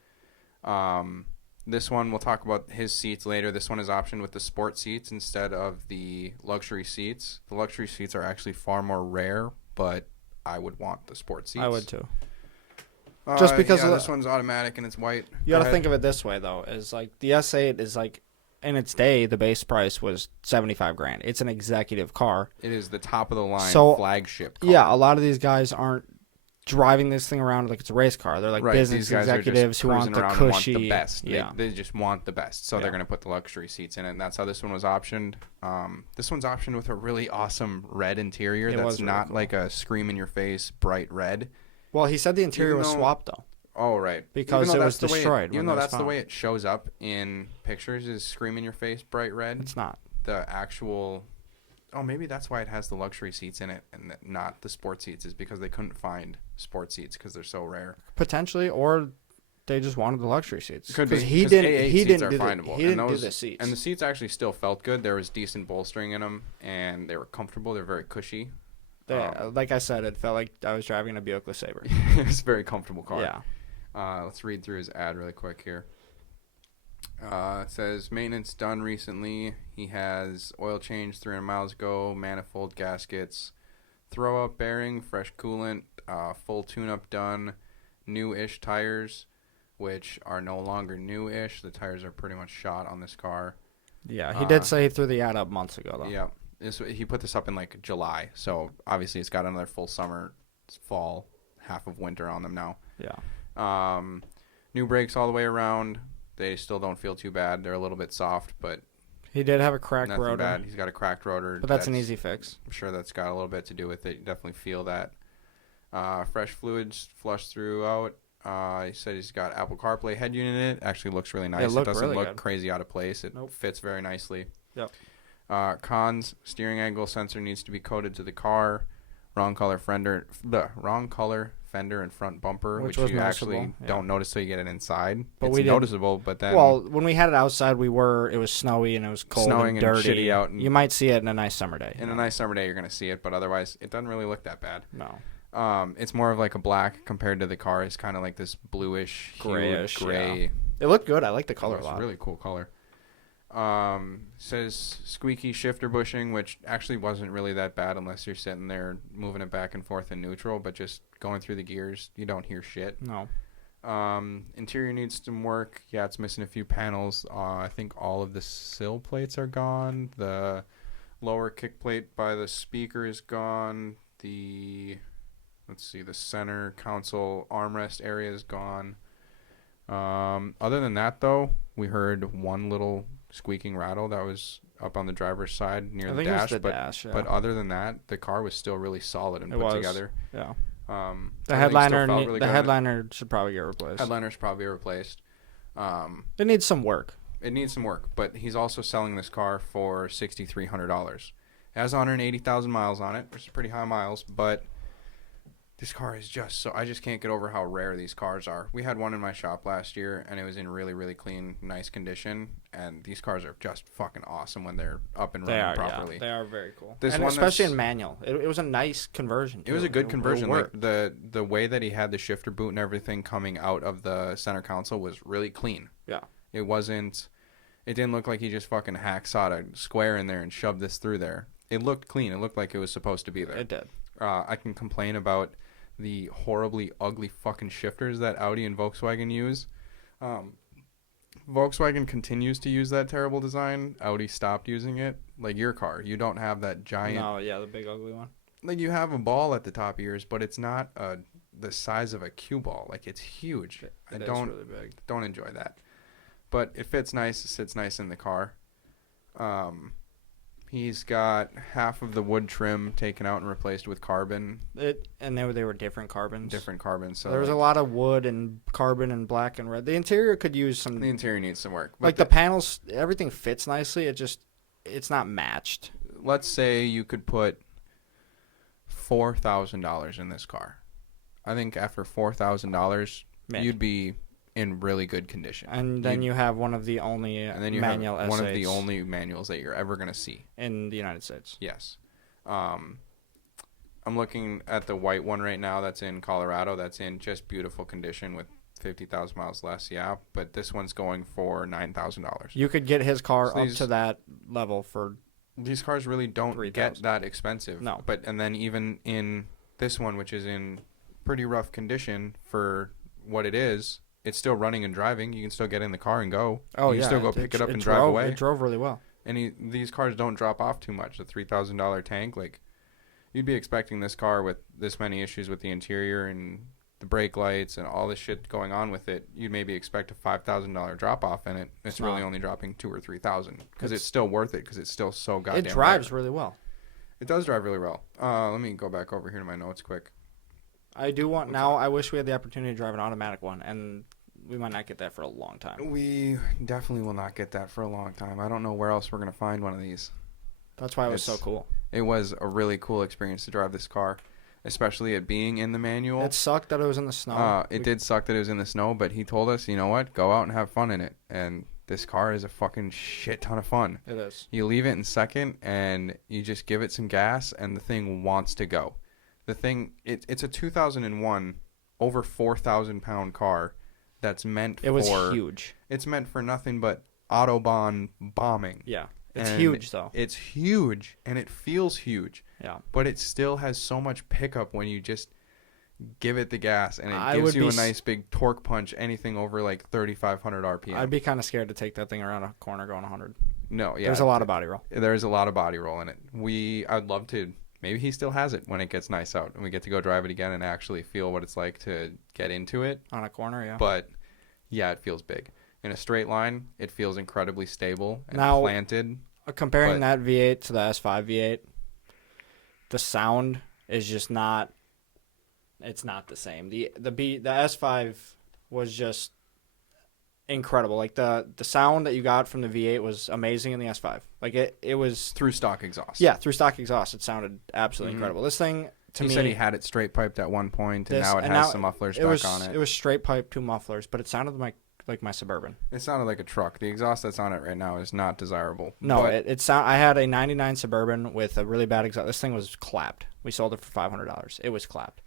This one, we'll talk about his seats later. This one is optioned with the sport seats instead of the luxury seats. The luxury seats are actually far more rare, but I would want the sport seats. I would too. Just because this one's automatic and it's white. You got to think of it this way though: is like the S8 is like. In its day, the base price was $75,000. It's an executive car. It is the top of the line flagship car. Yeah, a lot of these guys aren't driving this thing around like it's a race car. They're like business executives who want the cushy, want the best. Yeah. They just want the best, so they're going to put the luxury seats in it, and that's how this one was optioned. This one's optioned with a really awesome red interior that's really not cool. Like a scream-in-your-face bright red. Well, he said the interior was swapped, though. Oh, right. Because it was destroyed. Even though that's the way it shows up in pictures is scream-in-your-face bright red. It's not. The actual... Oh, maybe that's why it has the luxury seats in it and not the sport seats, is because they couldn't find sport seats because they're so rare. Potentially, or they just wanted the luxury seats. Could be. He didn't do the seats. And the seats actually still felt good. There was decent bolstering in them, and they were comfortable. They're very cushy. Like I said, it felt like I was driving a Buick LeSabre. It's a very comfortable car. Yeah. Let's read through his ad really quick here. It says, maintenance done recently. He has oil change 300 miles ago, manifold gaskets, throw-up bearing, fresh coolant, full tune-up done, new-ish tires, which are no longer new-ish. The tires are pretty much shot on this car. Yeah, he did say he threw the ad up months ago, though. Yeah. He put this up in, like, July, so obviously it's got another full summer, fall, half of winter on them now. Yeah. New brakes all the way around. They still don't feel too bad. They're a little bit soft, but he did have a cracked rotor. Bad. He's got a cracked rotor, but that's an easy fix. I'm sure that's got a little bit to do with it. You definitely feel that. Fresh fluids flushed throughout. He said he's got Apple CarPlay head unit in it. Actually looks really nice. It doesn't look crazy out of place. It fits very nicely. Yep. Cons: steering angle sensor needs to be coded to the car. Wrong color fender and front bumper, which you actually don't notice till you get it inside. But it's noticeable, but then... Well, when we had it outside, it was snowy and it was cold and dirty. Shitty out. And you might see it in a nice summer day. In a nice summer day, you're going to see it, but otherwise, it doesn't really look that bad. No. It's more of like a black compared to the car. It's kind of like this bluish, grayish, gray. Yeah. It looked good. I like the color a lot. It's a really cool color. Says squeaky shifter bushing, which actually wasn't really that bad unless you're sitting there moving it back and forth in neutral, but just going through the gears, you don't hear shit. No. Interior needs some work. Yeah, it's missing a few panels. I think all of the sill plates are gone. The lower kick plate by the speaker is gone. The center console armrest area is gone. Other than that, though, we heard one little squeaking rattle that was up on the driver's side near the dash. But other than that, the car was still really solid and put together. Yeah. The headliner should probably get replaced. Headliner's probably replaced. It needs some work. It needs some work, but he's also selling this car for $6,300. It has 180,000 miles on it, which is pretty high miles, but this car is I just can't get over how rare these cars are. We had one in my shop last year, and it was in really, really clean, nice condition, and these cars are just fucking awesome when they're up and running properly. Yeah, they are very cool. And especially in manual. It was a nice conversion. It was a good conversion. Like the way that he had the shifter boot and everything coming out of the center console was really clean. Yeah. It didn't look like he just fucking hacksawed a square in there and shoved this through there. It looked clean. It looked like it was supposed to be there. It did. I can complain about the horribly ugly fucking shifters that Audi and Volkswagen use. Volkswagen continues to use that terrible design. Audi stopped using it. Like your car, you don't have that giant... No, yeah, the big ugly one. Like you have a ball at the top of yours, but it's not the size of a cue ball. Like it's huge. It is really big. Don't enjoy that. But it fits nice. It sits nice in the car. He's got half of the wood trim taken out and replaced with carbon. And they were different carbons. Different carbons. So there was a lot of wood and carbon and black and red. The interior could use some... The interior needs some work. Like the panels, everything fits nicely. It's not matched. Let's say you could put $4,000 in this car. I think after $4,000, you'd be in really good condition. And then you have one of the only manual S8s. One of the only manuals that you're ever going to see. In the United States. Yes. I'm looking at the white one right now that's in Colorado. That's in just beautiful condition with 50,000 miles less, yeah. But this one's going for $9,000. You could get his car up to that level for... These cars really don't get that expensive. No. And then even in this one, which is in pretty rough condition for what it is... It's still running and driving. You can still get in the car and go. Oh, you can still go pick it up and drive away. It drove really well. And these cars don't drop off too much. The $3,000 tank, like, you'd be expecting this car with this many issues with the interior and the brake lights and all this shit going on with it. You'd maybe expect a $5,000 drop off in it. It's really only dropping $2,000 or $3,000 because it's still worth it because it's still so goddamn. It drives really well. It does drive really well. Let me go back over here to my notes quick. I do want now. I wish we had the opportunity to drive an automatic one, and we might not get that for a long time. We definitely will not get that for a long time. I don't know where else we're gonna find one of these. That's why it was so cool. It was a really cool experience to drive this car, especially it being in the manual. It sucked that it was in the snow. It did suck that it was in the snow, but he told us, you know what, go out and have fun in it. And this car is a fucking shit ton of fun. It is. You leave it in second, and you just give it some gas, and the thing wants to go. The thing, it's a 2001 over 4,000 pound car that's meant for... It was huge. It's meant for nothing but Autobahn bombing. Yeah. It's huge, though. It's huge, and it feels huge. Yeah. But it still has so much pickup when you just give it the gas, and it gives you a nice big torque punch, anything over like 3,500 RPM. I'd be kind of scared to take that thing around a corner going 100. No, yeah. There's a lot of body roll. There's a lot of body roll in it. I'd love to... Maybe he still has it when it gets nice out and we get to go drive it again and actually feel what it's like to get into it. On a corner, yeah. But, yeah, it feels big. In a straight line, it feels incredibly stable and planted. Comparing that V8 to the S5 V8, the sound is just not... It's not the same. The S5 was just incredible. Like the sound that you got from the V8 was amazing in the S5. Like it was through stock exhaust. Yeah, through stock exhaust, it sounded absolutely incredible. This thing to me, he said he had it straight piped at one point, and now it has some mufflers back on it. It was straight pipe, 2 mufflers, but it sounded like my Suburban. It sounded like a truck. The exhaust that's on it right now is not desirable. No, I had a '99 Suburban with a really bad exhaust. This thing was clapped. We sold it for $500. It was clapped,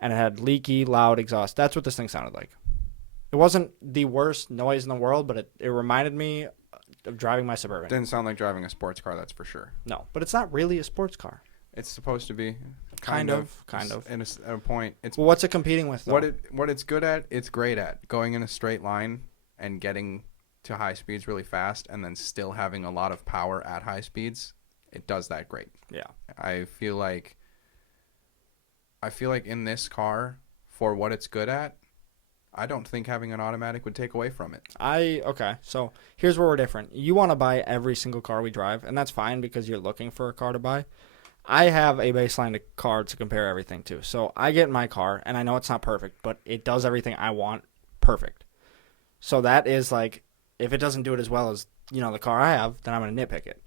and it had leaky, loud exhaust. That's what this thing sounded like. It wasn't the worst noise in the world, but it reminded me of driving my Suburban. Didn't sound like driving a sports car, that's for sure. No, but it's not really a sports car. It's supposed to be. Kind of. At a point. It's Well, what's it competing with, though? what it's good at, it's great at. Going in a straight line and getting to high speeds really fast and then still having a lot of power at high speeds, it does that great. Yeah. I feel like in this car, for what it's good at, I don't think having an automatic would take away from it. Okay, so here's where we're different. You want to buy every single car we drive, and that's fine because you're looking for a car to buy. I have a baseline car to compare everything to. So I get in my car, and I know it's not perfect, but it does everything I want perfect. So that is like, if it doesn't do it as well as, the car I have, then I'm going to nitpick it.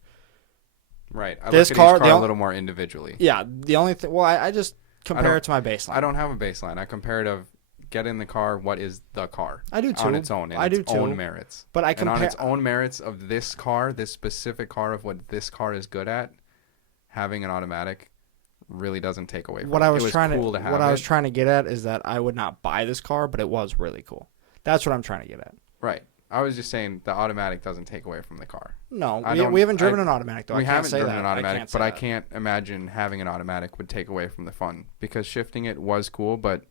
Right. I This look at car- each the car a on- little more individually. Yeah, the only thing, I just compare it to my baseline. I don't have a baseline. I compare it of get in the car, what is the car? I do too. On its own, and I do its too. own merits. But I and on compare. its own merits of this car, this specific car of what this car is good at, having an automatic really doesn't take away from What it. I was It was trying cool to, to have what I was it. trying to get at is that I would not buy this car, but it was really cool. That's what I'm trying to get at. Right. I was just saying the automatic doesn't take away from the car. No, I don't- we haven't driven I- an automatic though. We I can't haven't say driven that. an automatic, can't say but I that. can't imagine having an automatic would take away from the fun because shifting it was cool, but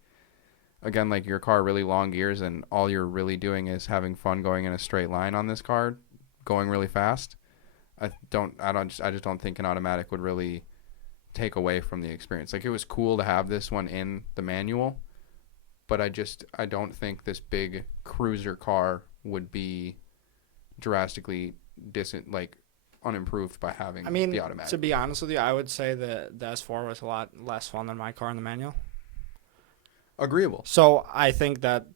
again, like your car really long gears and all you're really doing is having fun going in a straight line on this car, going really fast. I just don't think an automatic would really take away from the experience. Like it was cool to have this one in the manual, but I don't think this big cruiser car would be drastically unimproved by having the automatic. To be honest with you, I would say the S4 was a lot less fun than my car in the manual. Agreeable. So I think that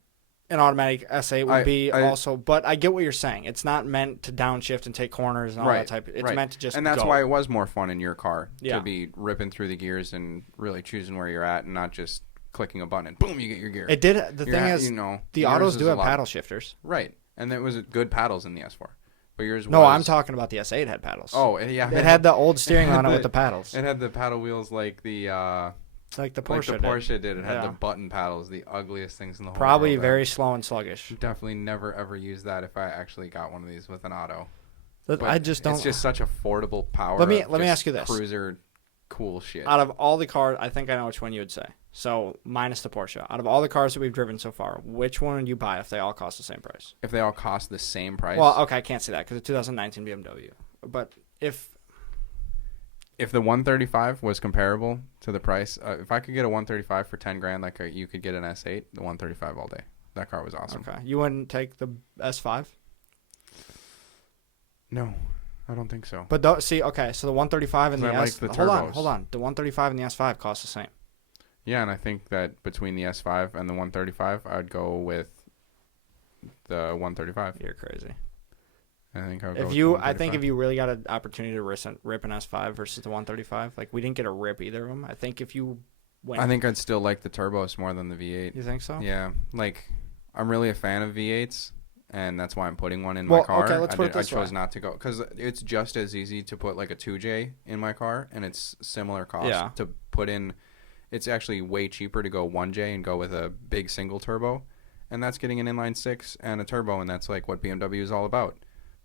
an automatic S8 would be also, but I get what you're saying. It's not meant to downshift and take corners and all that type. It's meant to just and that's go. why it was more fun in your car Yeah. to be ripping through the gears and really choosing where you're at and not just clicking a button and boom, you get your gear. It did. The thing is, the yours autos is do a have lot- paddle shifters. Right, and it was good paddles in the S4. But yours No, was... I'm talking about the S8 had paddles. Oh, yeah. It had the old steering on it with the paddles. It had the paddle wheels like the Like the Porsche did. It had Yeah. the button paddles, the ugliest things in the whole Probably world. very slow and sluggish. Definitely never ever use that if I actually got one of these with an auto. I just don't. It's just such affordable power. Let me of ask just you this. Cruiser cool shit. Out of all the cars, I think I know which one you would say. So minus the Porsche. Out of all the cars that we've driven so far, which one would you buy if they all cost the same price? If they all cost the same price. Well, okay, I can't say that because it's 2019 BMW. But if the 135 was comparable to the price, if I could get a 135 for 10 grand, like you could get an S8, the 135 all day. That car was awesome. Okay, you wouldn't take the S5? No, I don't think so. But see, okay, so the 135 and the I like S. the hold turbos. on. The 135 and the S5 cost the same. Yeah, and I think that between the S5 and the 135, I'd go with the 135. You're crazy. I think I would go If with you, the I think 135. if you really got an opportunity to rip an S5 versus the 135, like we didn't get a rip either of them. I think if you went, I think I'd still like the turbos more than the V8. you think so? Yeah, like I'm really a fan of V8s, and that's why I'm putting one in Well, my car. okay, let's put it this I chose way. not to go because it's just as easy to put like a 2J in my car, and it's similar cost Yeah. to put in. It's actually way cheaper to go 1J and go with a big single turbo, and that's getting an inline 6 and a turbo, and that's like what BMW is all about.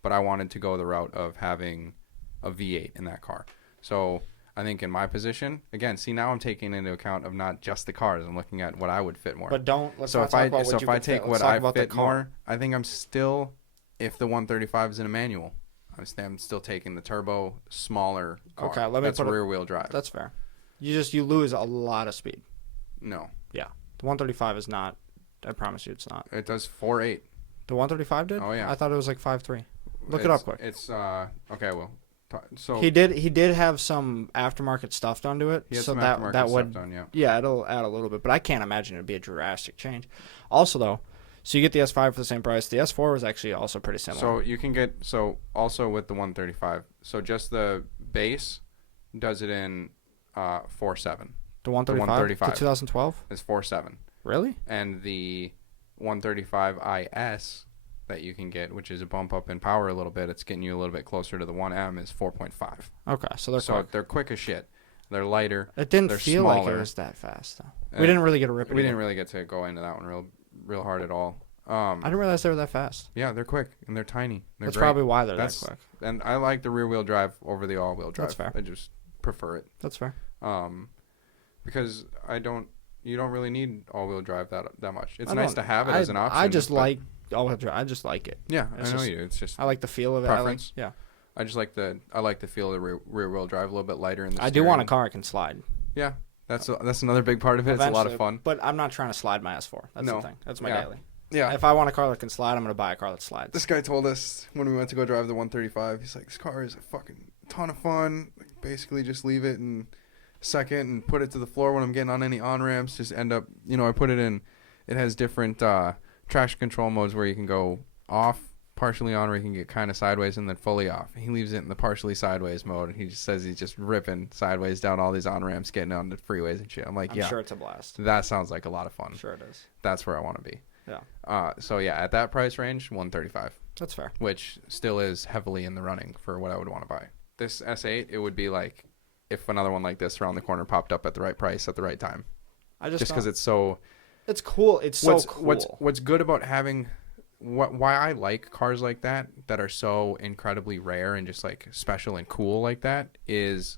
But I wanted to go the route of having a V8 in that car. So I think in my position, again, see now I'm taking into account of not just the cars. I'm looking at what I would fit more. But let's So not if talk I about what you if I could fit. take Let's what talk I about the fit car. more, I think I'm still, if the 135 is in a manual, I'm still taking the turbo smaller car. Okay, let me That's put it- rear wheel drive. That's fair. You lose a lot of speed. No, Yeah, the 135 is not. I promise you, it's not. it does 4.8. The 135 did. Oh, yeah. I thought it was like 5.3. Look it up quick. It's okay. Well, so He did have some aftermarket stuff done to it, he had so some that aftermarket would stuff done, yeah. yeah, it'll add a little bit, but I can't imagine it'd be a drastic change. Also, though, so you get the S5 for the same price. The S4 was actually also pretty similar. So you can get also with the 135. So just the base does it in 4.7. the 135, 135. to 2012, It's 4.7. really? And the 135 IS that you can get, which is a bump up in power a little bit, it's getting you a little bit closer to the 1M, is 4.5. Okay, so they're quick. They're quick as shit. They're lighter. It didn't they're feel like it smaller. was that fast though. We didn't really get a rip. We didn't really get to go into that one real hard at all. I didn't realize they were that fast. Yeah, they're quick and they're tiny. They're That's great. probably why they're that quick. And I like the rear-wheel drive over the all-wheel drive. That's fair. I just prefer it. That's fair. Because you don't really need all-wheel drive that much. It's nice to have it as an option. I just like all-wheel drive. I just like it. Yeah, I know you do. It's just I like the feel of it. preference. I like I like the feel of the rear-wheel drive a little bit lighter in the I do want a car I can slide. Yeah, that's another big part of it. It's a lot of fun. But I'm not trying to slide my S4. That's the thing. That's my daily. Yeah. If I want a car that can slide, I'm going to buy a car that slides. This guy told us when we went to go drive the 135, he's like, this car is a fucking ton of fun. Like, basically, just leave it in second and put it to the floor when I'm getting on any on-ramps. Just end up, I put it in. It has different traction control modes where you can go off, partially on, where you can get kind of sideways, and then fully off. He leaves it in the partially sideways mode, and he just says he's just ripping sideways down all these on-ramps, getting on the freeways and shit. I'm like, I'm sure it's a blast. That sounds like a lot of fun. Sure it is. That's where I want to be. Yeah. So yeah, at that price range, 135. That's fair. Which still is heavily in the running for what I would want to buy. This S8, it would be like if another one like this around the corner popped up at the right price at the right time. Just because it's so. It's cool. It's so cool. What's good about having, why I like cars like that are so incredibly rare and just like special and cool like that is,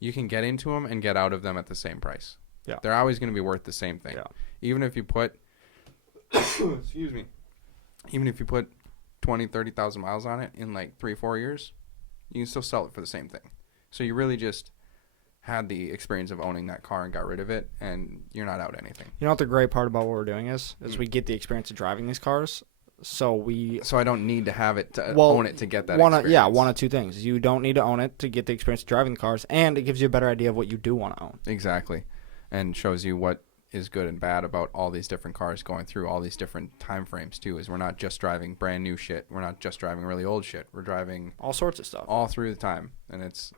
you can get into them and get out of them at the same price. Yeah. They're always going to be worth the same thing. Yeah. Even if you put. Excuse me. Even if you put 20, 30,000 miles on it in like 3-4 years, you can still sell it for the same thing. So you really just had the experience of owning that car and got rid of it, and you're not out anything. You know what the great part about what we're doing is we get the experience of driving these cars. So I don't need to have it to own it to get that experience. Yeah, one of two things. You don't need to own it to get the experience of driving the cars, and it gives you a better idea of what you do want to own. Exactly. And shows you what is good and bad about all these different cars going through all these different time frames too. Is we're not just driving brand new shit. We're not just driving really old shit. We're driving all sorts of stuff all through the time, and it's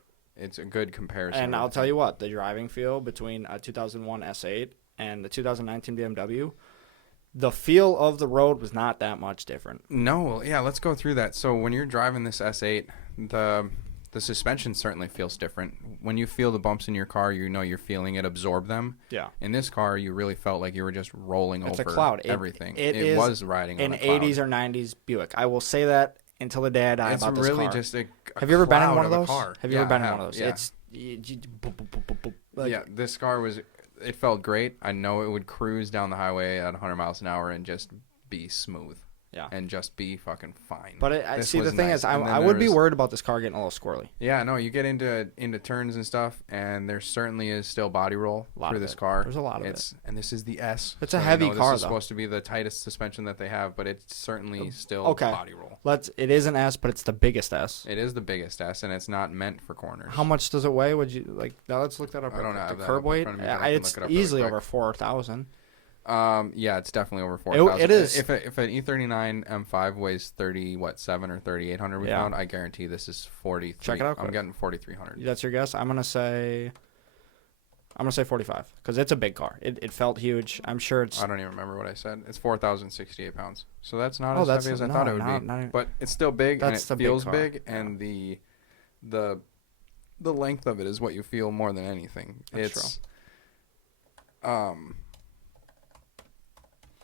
a good comparison. And I'll tell you what, the driving feel between a 2001 S8 and the 2019 BMW, the feel of the road was not that much different. No, yeah, let's go through that. So when you're driving this S8, the suspension certainly feels different. When you feel the bumps in your car, you're feeling it absorb them. Yeah. In this car, you really felt like you were just rolling over a cloud. everything. It was riding on a cloud. An 80s or 90s Buick. I will say that until the day I die about this car. It's really just a Have you ever been in one of cloud those? car. Have you ever been in one of those? Yeah. This car it felt great. I know it would cruise down the highway at 100 miles an hour and just be smooth. Yeah. And just be fucking fine. But the thing is, I would be worried about this car getting a little squirrely. Yeah, no, you get into turns and stuff, and there certainly is still body roll for this car. There's a lot of it. And this is the S. It's a heavy car, This is supposed to be the tightest suspension that they have, but it's certainly still body roll. It is an S, but it's the biggest S. It is the biggest S, and it's not meant for corners. How much does it weigh? Now let's look that up. I don't know. The curb weight? It's easily over 4,000. Yeah, it's definitely over 4,000. It is. If an E39 M5 weighs 7 or 3,800 we found, I guarantee this is 43. Check it out. I'm getting 4,300. That's your guess? I'm gonna say 45 because it's a big car. It felt huge. I'm sure it's. I don't even remember what I said. It's 4,068 pounds. So that's not as heavy as I thought it would be. But it's still big, and it feels big, and the length of it is what you feel more than anything. That's true.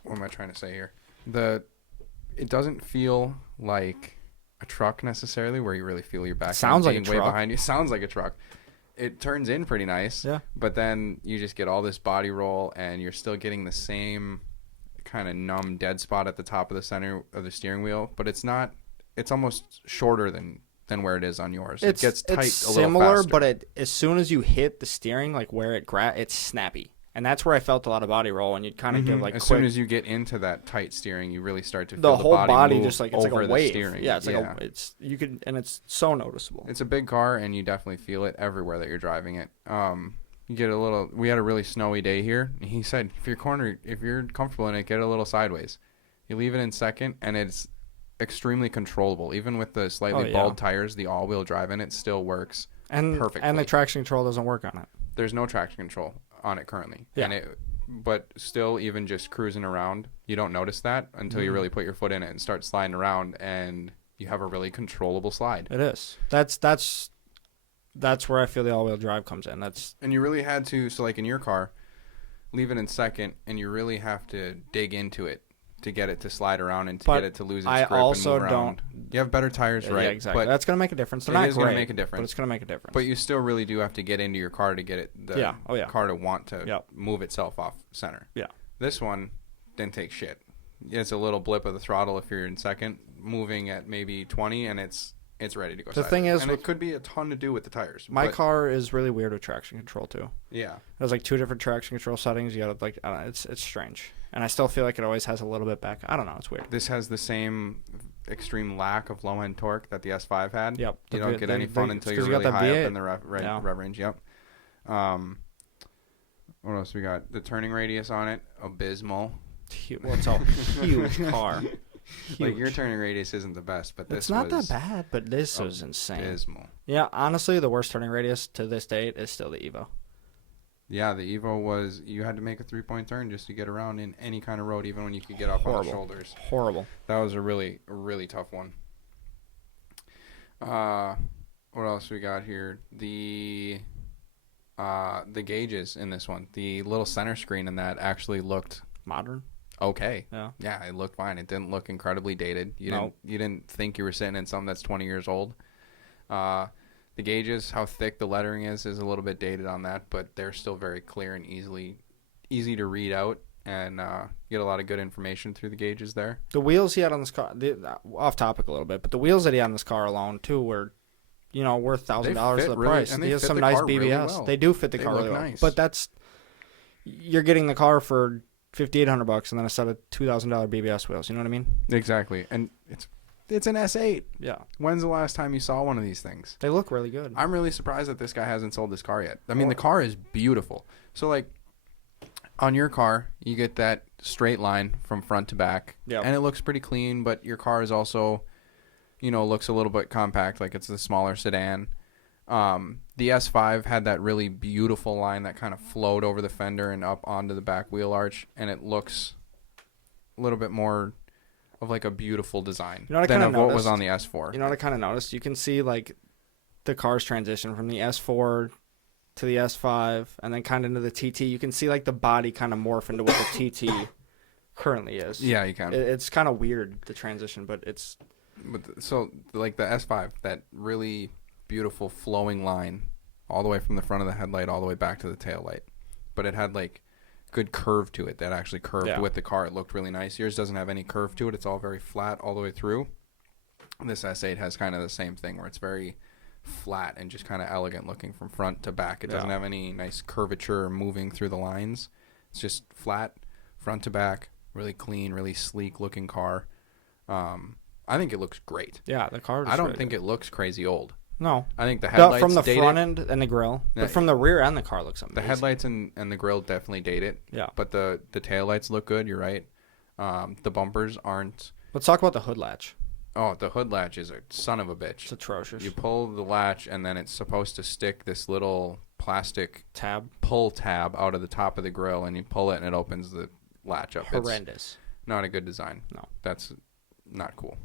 What am I trying to say here? It doesn't feel like a truck necessarily, where you really feel your back sounds like being a way truck. behind you. Sounds like a truck. It turns in pretty nice. Yeah. But then you just get all this body roll, and you're still getting the same kind of numb dead spot at the top of the center of the steering wheel. But it's not. It's almost shorter than where it is on yours. It gets tight a little faster. Similar, but as soon as you hit the steering, like where it's snappy. And that's where I felt a lot of body roll, and you'd kind of give like as soon as you get into that tight steering, you really start to feel the whole body move just like it's like over a wave. the steering. Yeah, it's it's so noticeable. It's a big car, and you definitely feel it everywhere that you're driving it. You get a little. We had a really snowy day here. And he said, if you're comfortable in it, get it a little sideways. You leave it in second, and it's extremely controllable. Even with the slightly bald tires, the all-wheel drive in it still works perfectly. And the traction control doesn't work on it. There's no traction control on it currently. Yeah. But still, even just cruising around, you don't notice that until you really put your foot in it and start sliding around, and you have a really controllable slide. It is. That's where I feel the all-wheel drive comes in. And you really had to, so like in your car, leave it in second, and you really have to dig into it to get it to slide around and to But get it to lose its I grip also and move around. You have better tires, right? Yeah, exactly. But That's going to make a difference. They're it not is going great, to make a difference. but it's going to make a difference. But you still really do have to get into your car to get it car to want to move itself off center. Yeah. This one didn't take shit. It's a little blip of the throttle if you're in second, moving at maybe 20, and it's ready to go. The thing is, and it could be a ton to do with the tires. My car is really weird with traction control too. Yeah. There's like 2 different traction control settings. You got to I don't know, it's strange. And I still feel like it always has a little bit back. I don't know. It's weird. This has the same extreme lack of low end torque that the S5 had. Yep. You don't get any fun until you're really high up in the rev range. Yep. What else we got? The turning radius on it, abysmal. Well, it's a huge car. Huge. Like your turning radius isn't the best, but this it's not that bad. But this was insane. Abysmal. Yeah, honestly, the worst turning radius to this date is still the Evo. Yeah, the Evo was you had to make a 3-point turn just to get around in any kind of road, even when you could get up on the shoulders. Horrible. That was a really tough one. What else we got here? The gauges in this one, the little center screen in that actually looked modern. Okay. Yeah, it looked fine. It didn't look incredibly dated. You didn't think you were sitting in something that's 20 years old. The gauges, how thick the lettering is a little bit dated on that, but they're still very clear and easy to read out, and get a lot of good information through the gauges there. The wheels he had on this car, off topic a little bit, but the wheels that he had on this car alone too were, worth $1,000 for the price. And he has some nice BBS. Really well. They do fit the car really well. Nice. But you're getting the car for $5,800 and then a set of $2,000 BBS wheels. You know what I mean? Exactly, and it's an S8. Yeah. When's the last time you saw one of these things? They look really good. I'm really surprised that this guy hasn't sold this car yet. I mean, the car is beautiful. So, like, on your car, you get that straight line from front to back. Yeah. And it looks pretty clean, but your car is also, looks a little bit compact, like it's a smaller sedan. The S5 had that really beautiful line that kind of flowed over the fender and up onto the back wheel arch, and it looks a little bit more of like a beautiful design than of what was on the S4. You know what I kind of noticed? You can see like the car's transition from the S4 to the S5 and then kind of into the TT. You can see like the body kind of morph into what the TT currently is. Yeah, you can. It's kind of weird, the transition, but it's... So like the S5, that really beautiful flowing line all the way from the front of the headlight all the way back to the tail light. But it had like good curve to it that actually curved with the car. It looked really nice. Yours doesn't have any curve to it. It's all very flat all the way through. This S8 has kind of the same thing where it's very flat and just kind of elegant looking from front to back. It doesn't have any nice curvature moving through the lines. It's just flat front to back, really clean, really sleek looking car. I think it looks great. Yeah, the car I don't think it looks crazy old. No. I think the headlights from the date front it. end and the grill. But from the rear end, the car looks amazing. The headlights and the grill definitely date it. Yeah. But the taillights look good. You're right. The bumpers aren't. Let's talk about the hood latch. Oh, the hood latch is a son of a bitch. It's atrocious. You pull the latch, and then it's supposed to stick this little plastic pull tab out of the top of the grill, and you pull it, and it opens the latch up. Horrendous. It's not a good design. No. That's not cool.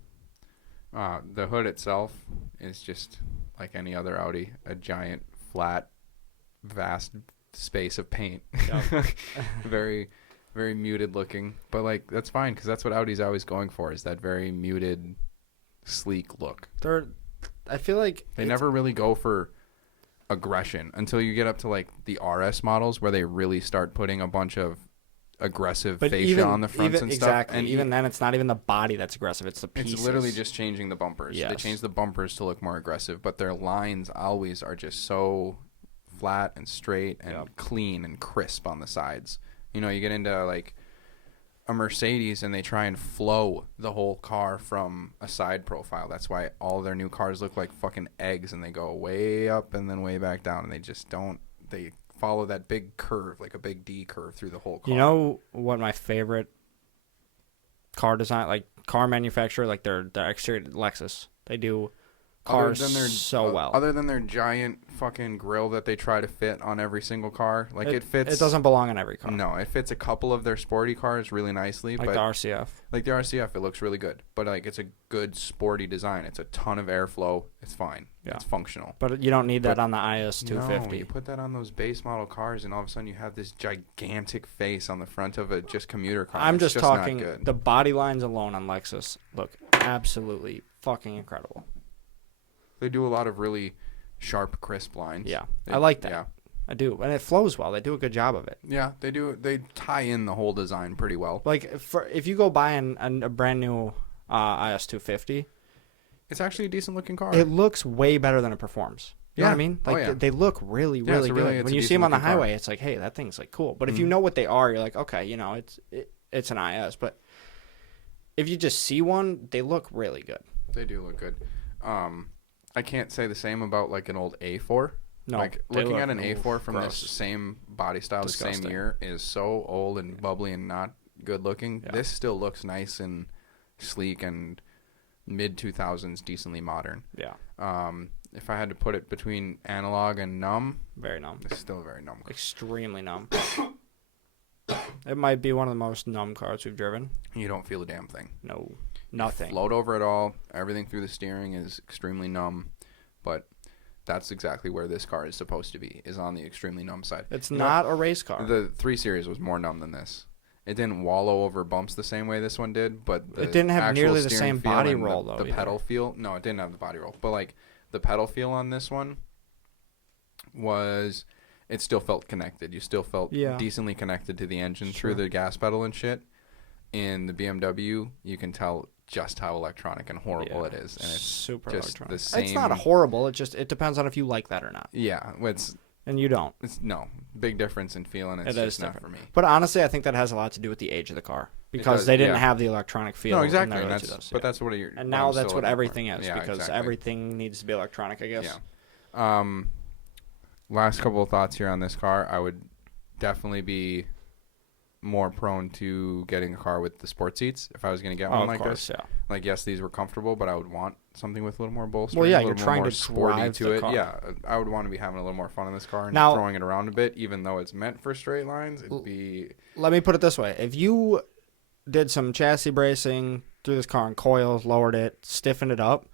The hood itself is just like any other Audi, a giant, flat, vast space of paint. Yep. Very, very muted looking. But, like, that's fine because that's what Audi's always going for, is that very muted, sleek look. I feel like they never really go for aggression until you get up to, like, the RS models where they really start putting a bunch of aggressive fascia on the fronts and stuff. Exactly. And even then, it's not even the body that's aggressive. It's the pieces. It's literally just changing the bumpers. Yes. They change the bumpers to look more aggressive, but their lines always are just so flat and straight and clean and crisp on the sides. You get into like a Mercedes and they try and flow the whole car from a side profile. That's why all their new cars look like fucking eggs, and they go way up and then way back down, and they just don't. They follow that big curve, like a big D curve through the whole car. You know what my favorite car design, like car manufacturer, like their exterior, Lexus, they do cars so well. Other than their giant fucking grill that they try to fit on every single car, like it fits. It doesn't belong on every car. No, it fits a couple of their sporty cars really nicely. Like but the RCF. Like the RCF, it looks really good. But like it's a good sporty design. It's a ton of airflow. It's fine. Yeah. It's functional. But you don't need that on the IS 250. No, you put that on those base model cars, and all of a sudden you have this gigantic face on the front of a just commuter car. I'm It's just talking not good. the body lines alone on Lexus look absolutely fucking incredible. They do a lot of really sharp, crisp lines. Yeah, I like that. Yeah. I do, and it flows well. They do a good job of it. Yeah, they do. They tie in the whole design pretty well. Like if you go buy a brand new IS 250, It's actually a decent looking car. it looks way better than it performs. You know what I mean? Like they look really, really good. it's When a you see them on the decent-looking car. highway, it's like, hey, that thing's like cool. But if you know what they are, you're like, okay, you know, it's an IS. But if you just see one, they look really good. They do look good. I can't say the same about like an old A4. No, Like they looking look at an A4 from gross. this same body style, the same Disgusting. year, is so old and bubbly and not good looking. Yeah. This still looks nice and sleek and mid 2000s, decently modern. Yeah, If I had to put it between analog and numb, very numb. it's still a very numb car. Extremely numb. It might be one of the most numb cars we've driven. You don't feel a damn thing. No, nothing. Float over it all. Everything through the steering is extremely numb, but that's exactly where this car is supposed to be, is on the extremely numb side. It's You not know, a race car. the 3 Series was more numb than this. It didn't wallow over bumps the same way this one did, but It didn't have actual nearly the steering same feel body and roll, though, The either. pedal feel, no, it didn't have the body roll, but like the pedal feel on this one was, it still felt connected. You still felt decently connected to the engine through the gas pedal and shit. In the BMW, you can tell just how electronic and horrible it is, and it's super just electronic. the same. It's not horrible. It depends on if you like that or not. Yeah, And you don't. it's no big difference in feeling. It's It just is not different. for me. But honestly, I think that has a lot to do with the age of the car because does, they didn't yeah. have the electronic feel. No, in exactly. the And early that's 2000s, but that's what you're. and now I'm that's still what looking everything for. is Yeah, because exactly. everything needs to be electronic, I guess. Yeah. Last couple of thoughts here on this car. I would definitely be more prone to getting a car with the sport seats if I was going to get one of like course, this. yeah. Like, yes, these were comfortable, but I would want something with a little more bolstering. Well, yeah, a you're little trying more to sporty drive to the it. car. Yeah, I would want to be having a little more fun in this car and Now- throwing it around a bit, even though it's meant for straight lines. It'd be Let me put it this way: if you did some chassis bracing, threw this car in coils, lowered it, stiffened it up,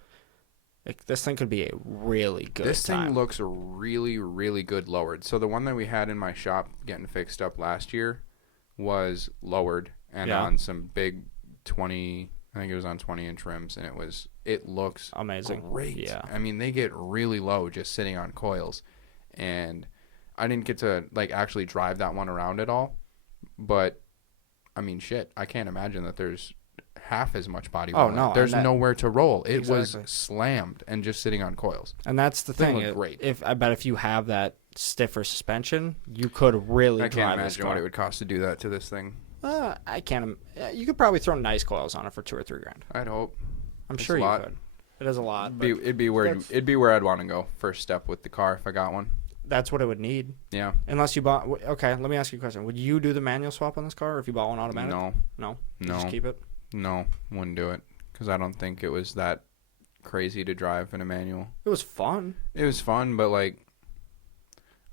this thing could be a really good This time. thing looks really, really good lowered. So the one that we had in my shop getting fixed up last year was lowered and on some big 20, I think it was on 20-inch rims, and it looks Amazing. great. Yeah. I mean, they get really low just sitting on coils, and I didn't get to like actually drive that one around at all, but I mean, shit, I can't imagine that there's half as much body roll. no, There's and that- nowhere to roll. It Exactly. was slammed and just sitting on coils. And that's the Thing thing. looked great. I bet if you have that stiffer suspension, you could really I drive can't this imagine car. what it would cost to do that to this thing. I can't. You could probably throw nice coils on it for $2,000 or $3,000. I'd hope. I'm It's sure a you lot. could. It is a lot. But It'd be where I'd want to go first step with the car if I got one. that's what it would need. Yeah. Unless you bought. Okay, let me ask you a question. Would you do the manual swap on this car, or if you bought one automatic? No. No. You No. Just keep it. No. Wouldn't do it because I don't think it was that crazy to drive in a manual. It was fun. It was fun, but like,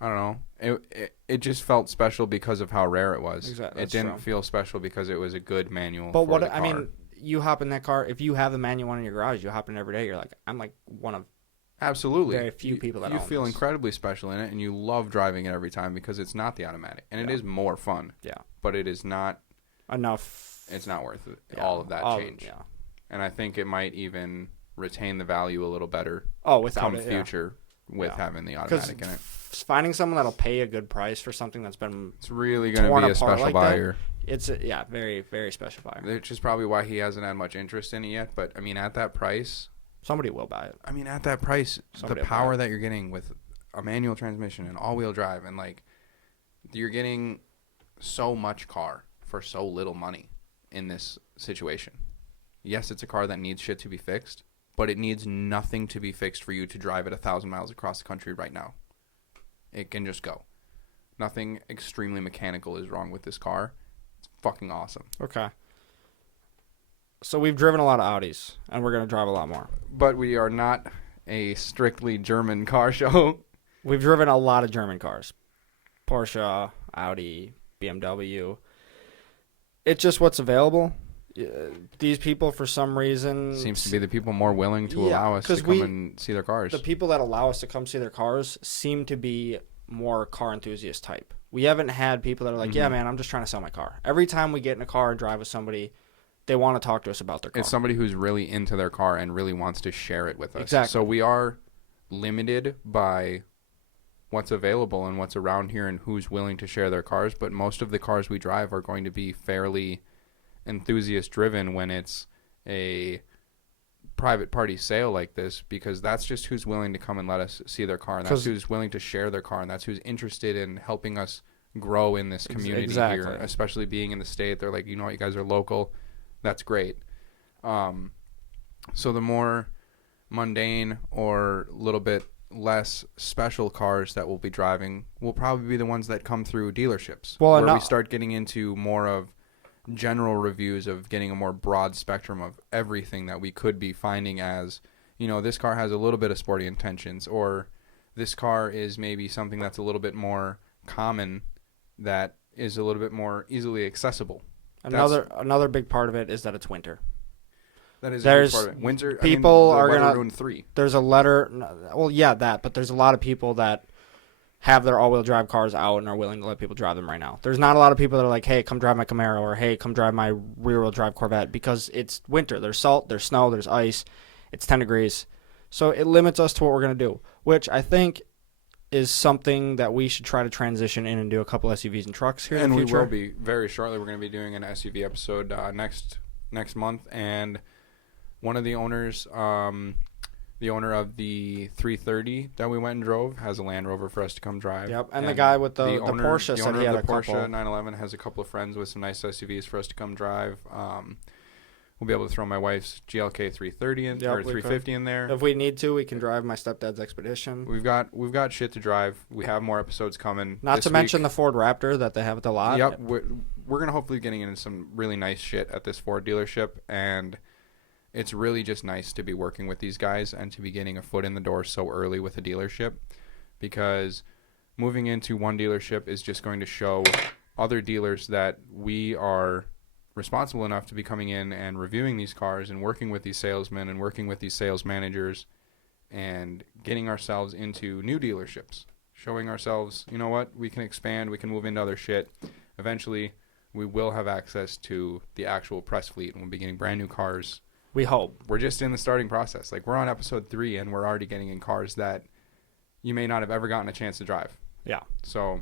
I don't know. It just felt special because of how rare it was. Exactly, It that's didn't true. feel special because it was a good manual. But for what the I car. mean, you hop in that car. If you have the manual one in your garage, you hop in every day. You're like, I'm like one of Absolutely. very few people that you own feel this. incredibly special in it, and you love driving it every time because it's not the automatic, and it Yeah. is more fun. Yeah. But it is not. enough. It's not worth it. Yeah, All of that change. Yeah. And I think it might even retain the value a little better Oh, without come it, yeah. future with Yeah. having the Because automatic in it. finding someone that'll pay a good price for something that's been It's really going to torn be a apart special like that. buyer, very, very special buyer. which is probably why he hasn't had much interest in it yet. But I mean, at that price, Somebody will buy it. Somebody the will power buy it. that you're getting with a manual transmission and all-wheel drive, and like, you're getting so much car for so little money in this situation. Yes, it's a car that needs shit to be fixed, but it needs nothing to be fixed for you to drive it 1,000 miles across the country right now. It can just go. Nothing extremely mechanical is wrong with this car. It's fucking awesome. Okay. So we've driven a lot of Audis, and we're going to drive a lot more. But we are not a strictly German car show. We've driven a lot of German cars. Porsche, Audi, BMW. It's just what's available. These people, for some reason... Seems to be the people more willing to allow us to come and see their cars. The people that allow us to come see their cars seem to be more car enthusiast type. We haven't had people that are like, yeah, man, I'm just trying to sell my car. Every time we get in a car and drive with somebody, they want to talk to us about their car. It's somebody who's really into their car and really wants to share it with us. Exactly. So we are limited by what's available and what's around here and who's willing to share their cars, but most of the cars we drive are going to be fairly enthusiast driven when it's a private party sale like this, because that's just who's willing to come and let us see their car, and that's who's willing to share their car, and that's who's interested in helping us grow in this community here, especially being in the state. They're like, you know what, you guys are local, that's great. So the more mundane or a little bit less special cars that we'll be driving will probably be the ones that come through dealerships, where we start getting into more of general reviews of getting a more broad spectrum of everything that we could be finding as, you know, this car has a little bit of sporty intentions, or this car is maybe something that's a little bit more common that is a little bit more easily accessible. Another big part of it is that it's winter. That is a big part of it. Winter, people are going to ruin 3. There's a letter, well, yeah, that, but there's a lot of people that have their all-wheel drive cars out and are willing to let people drive them right now. There's not a lot of people that are like, hey, come drive my Camaro, or hey, come drive my rear-wheel drive Corvette, because it's winter. There's salt, there's snow, there's ice. It's 10 degrees. So it limits us to what we're going to do, which I think is something that we should try to transition in and do a couple SUVs and trucks here in the future. And we will be very shortly. We're going to be doing an SUV episode next month, and one of the owners, the owner of the 330 that we went and drove, has a Land Rover for us to come drive. Yep, and the guy with the Porsche said he had a couple. The Porsche 911 has a couple of friends with some nice SUVs for us to come drive. We'll be able to throw my wife's GLK 330 in, or 350 in there. If we need to, we can drive my stepdad's Expedition. We've got shit to drive. We have more episodes coming. Not to mention the Ford Raptor that they have at the lot. Yep, we're gonna hopefully getting into some really nice shit at this Ford dealership, and it's really just nice to be working with these guys and to be getting a foot in the door so early with a dealership, because moving into one dealership is just going to show other dealers that we are responsible enough to be coming in and reviewing these cars and working with these salesmen and working with these sales managers and getting ourselves into new dealerships, showing ourselves, you know what, we can expand, we can move into other shit. Eventually, we will have access to the actual press fleet, and we'll be getting brand new cars. We hope. We're just in the starting process. Like, we're on episode 3, and we're already getting in cars that you may not have ever gotten a chance to drive. Yeah. So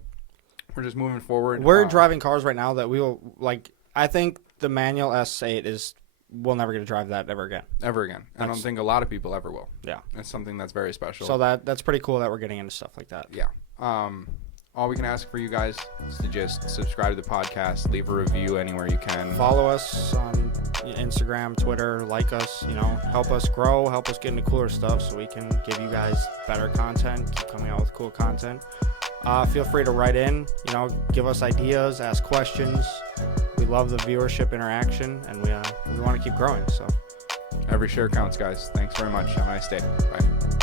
we're just moving forward. We're driving cars right now that we will, like, I think the manual S8 we'll never get to drive that ever again. Ever again. I don't think a lot of people ever will. Yeah. It's something that's very special. So that's pretty cool that we're getting into stuff like that. Yeah. All we can ask for you guys is to just subscribe to the podcast, leave a review anywhere you can. Follow us on Instagram, Twitter, like us, help us grow, help us get into cooler stuff so we can give you guys better content, keep coming out with cool content. Feel free to write in, give us ideas, ask questions. We love the viewership interaction, and we want to keep growing. So every share counts, guys. Thanks very much. Have a nice day. Bye.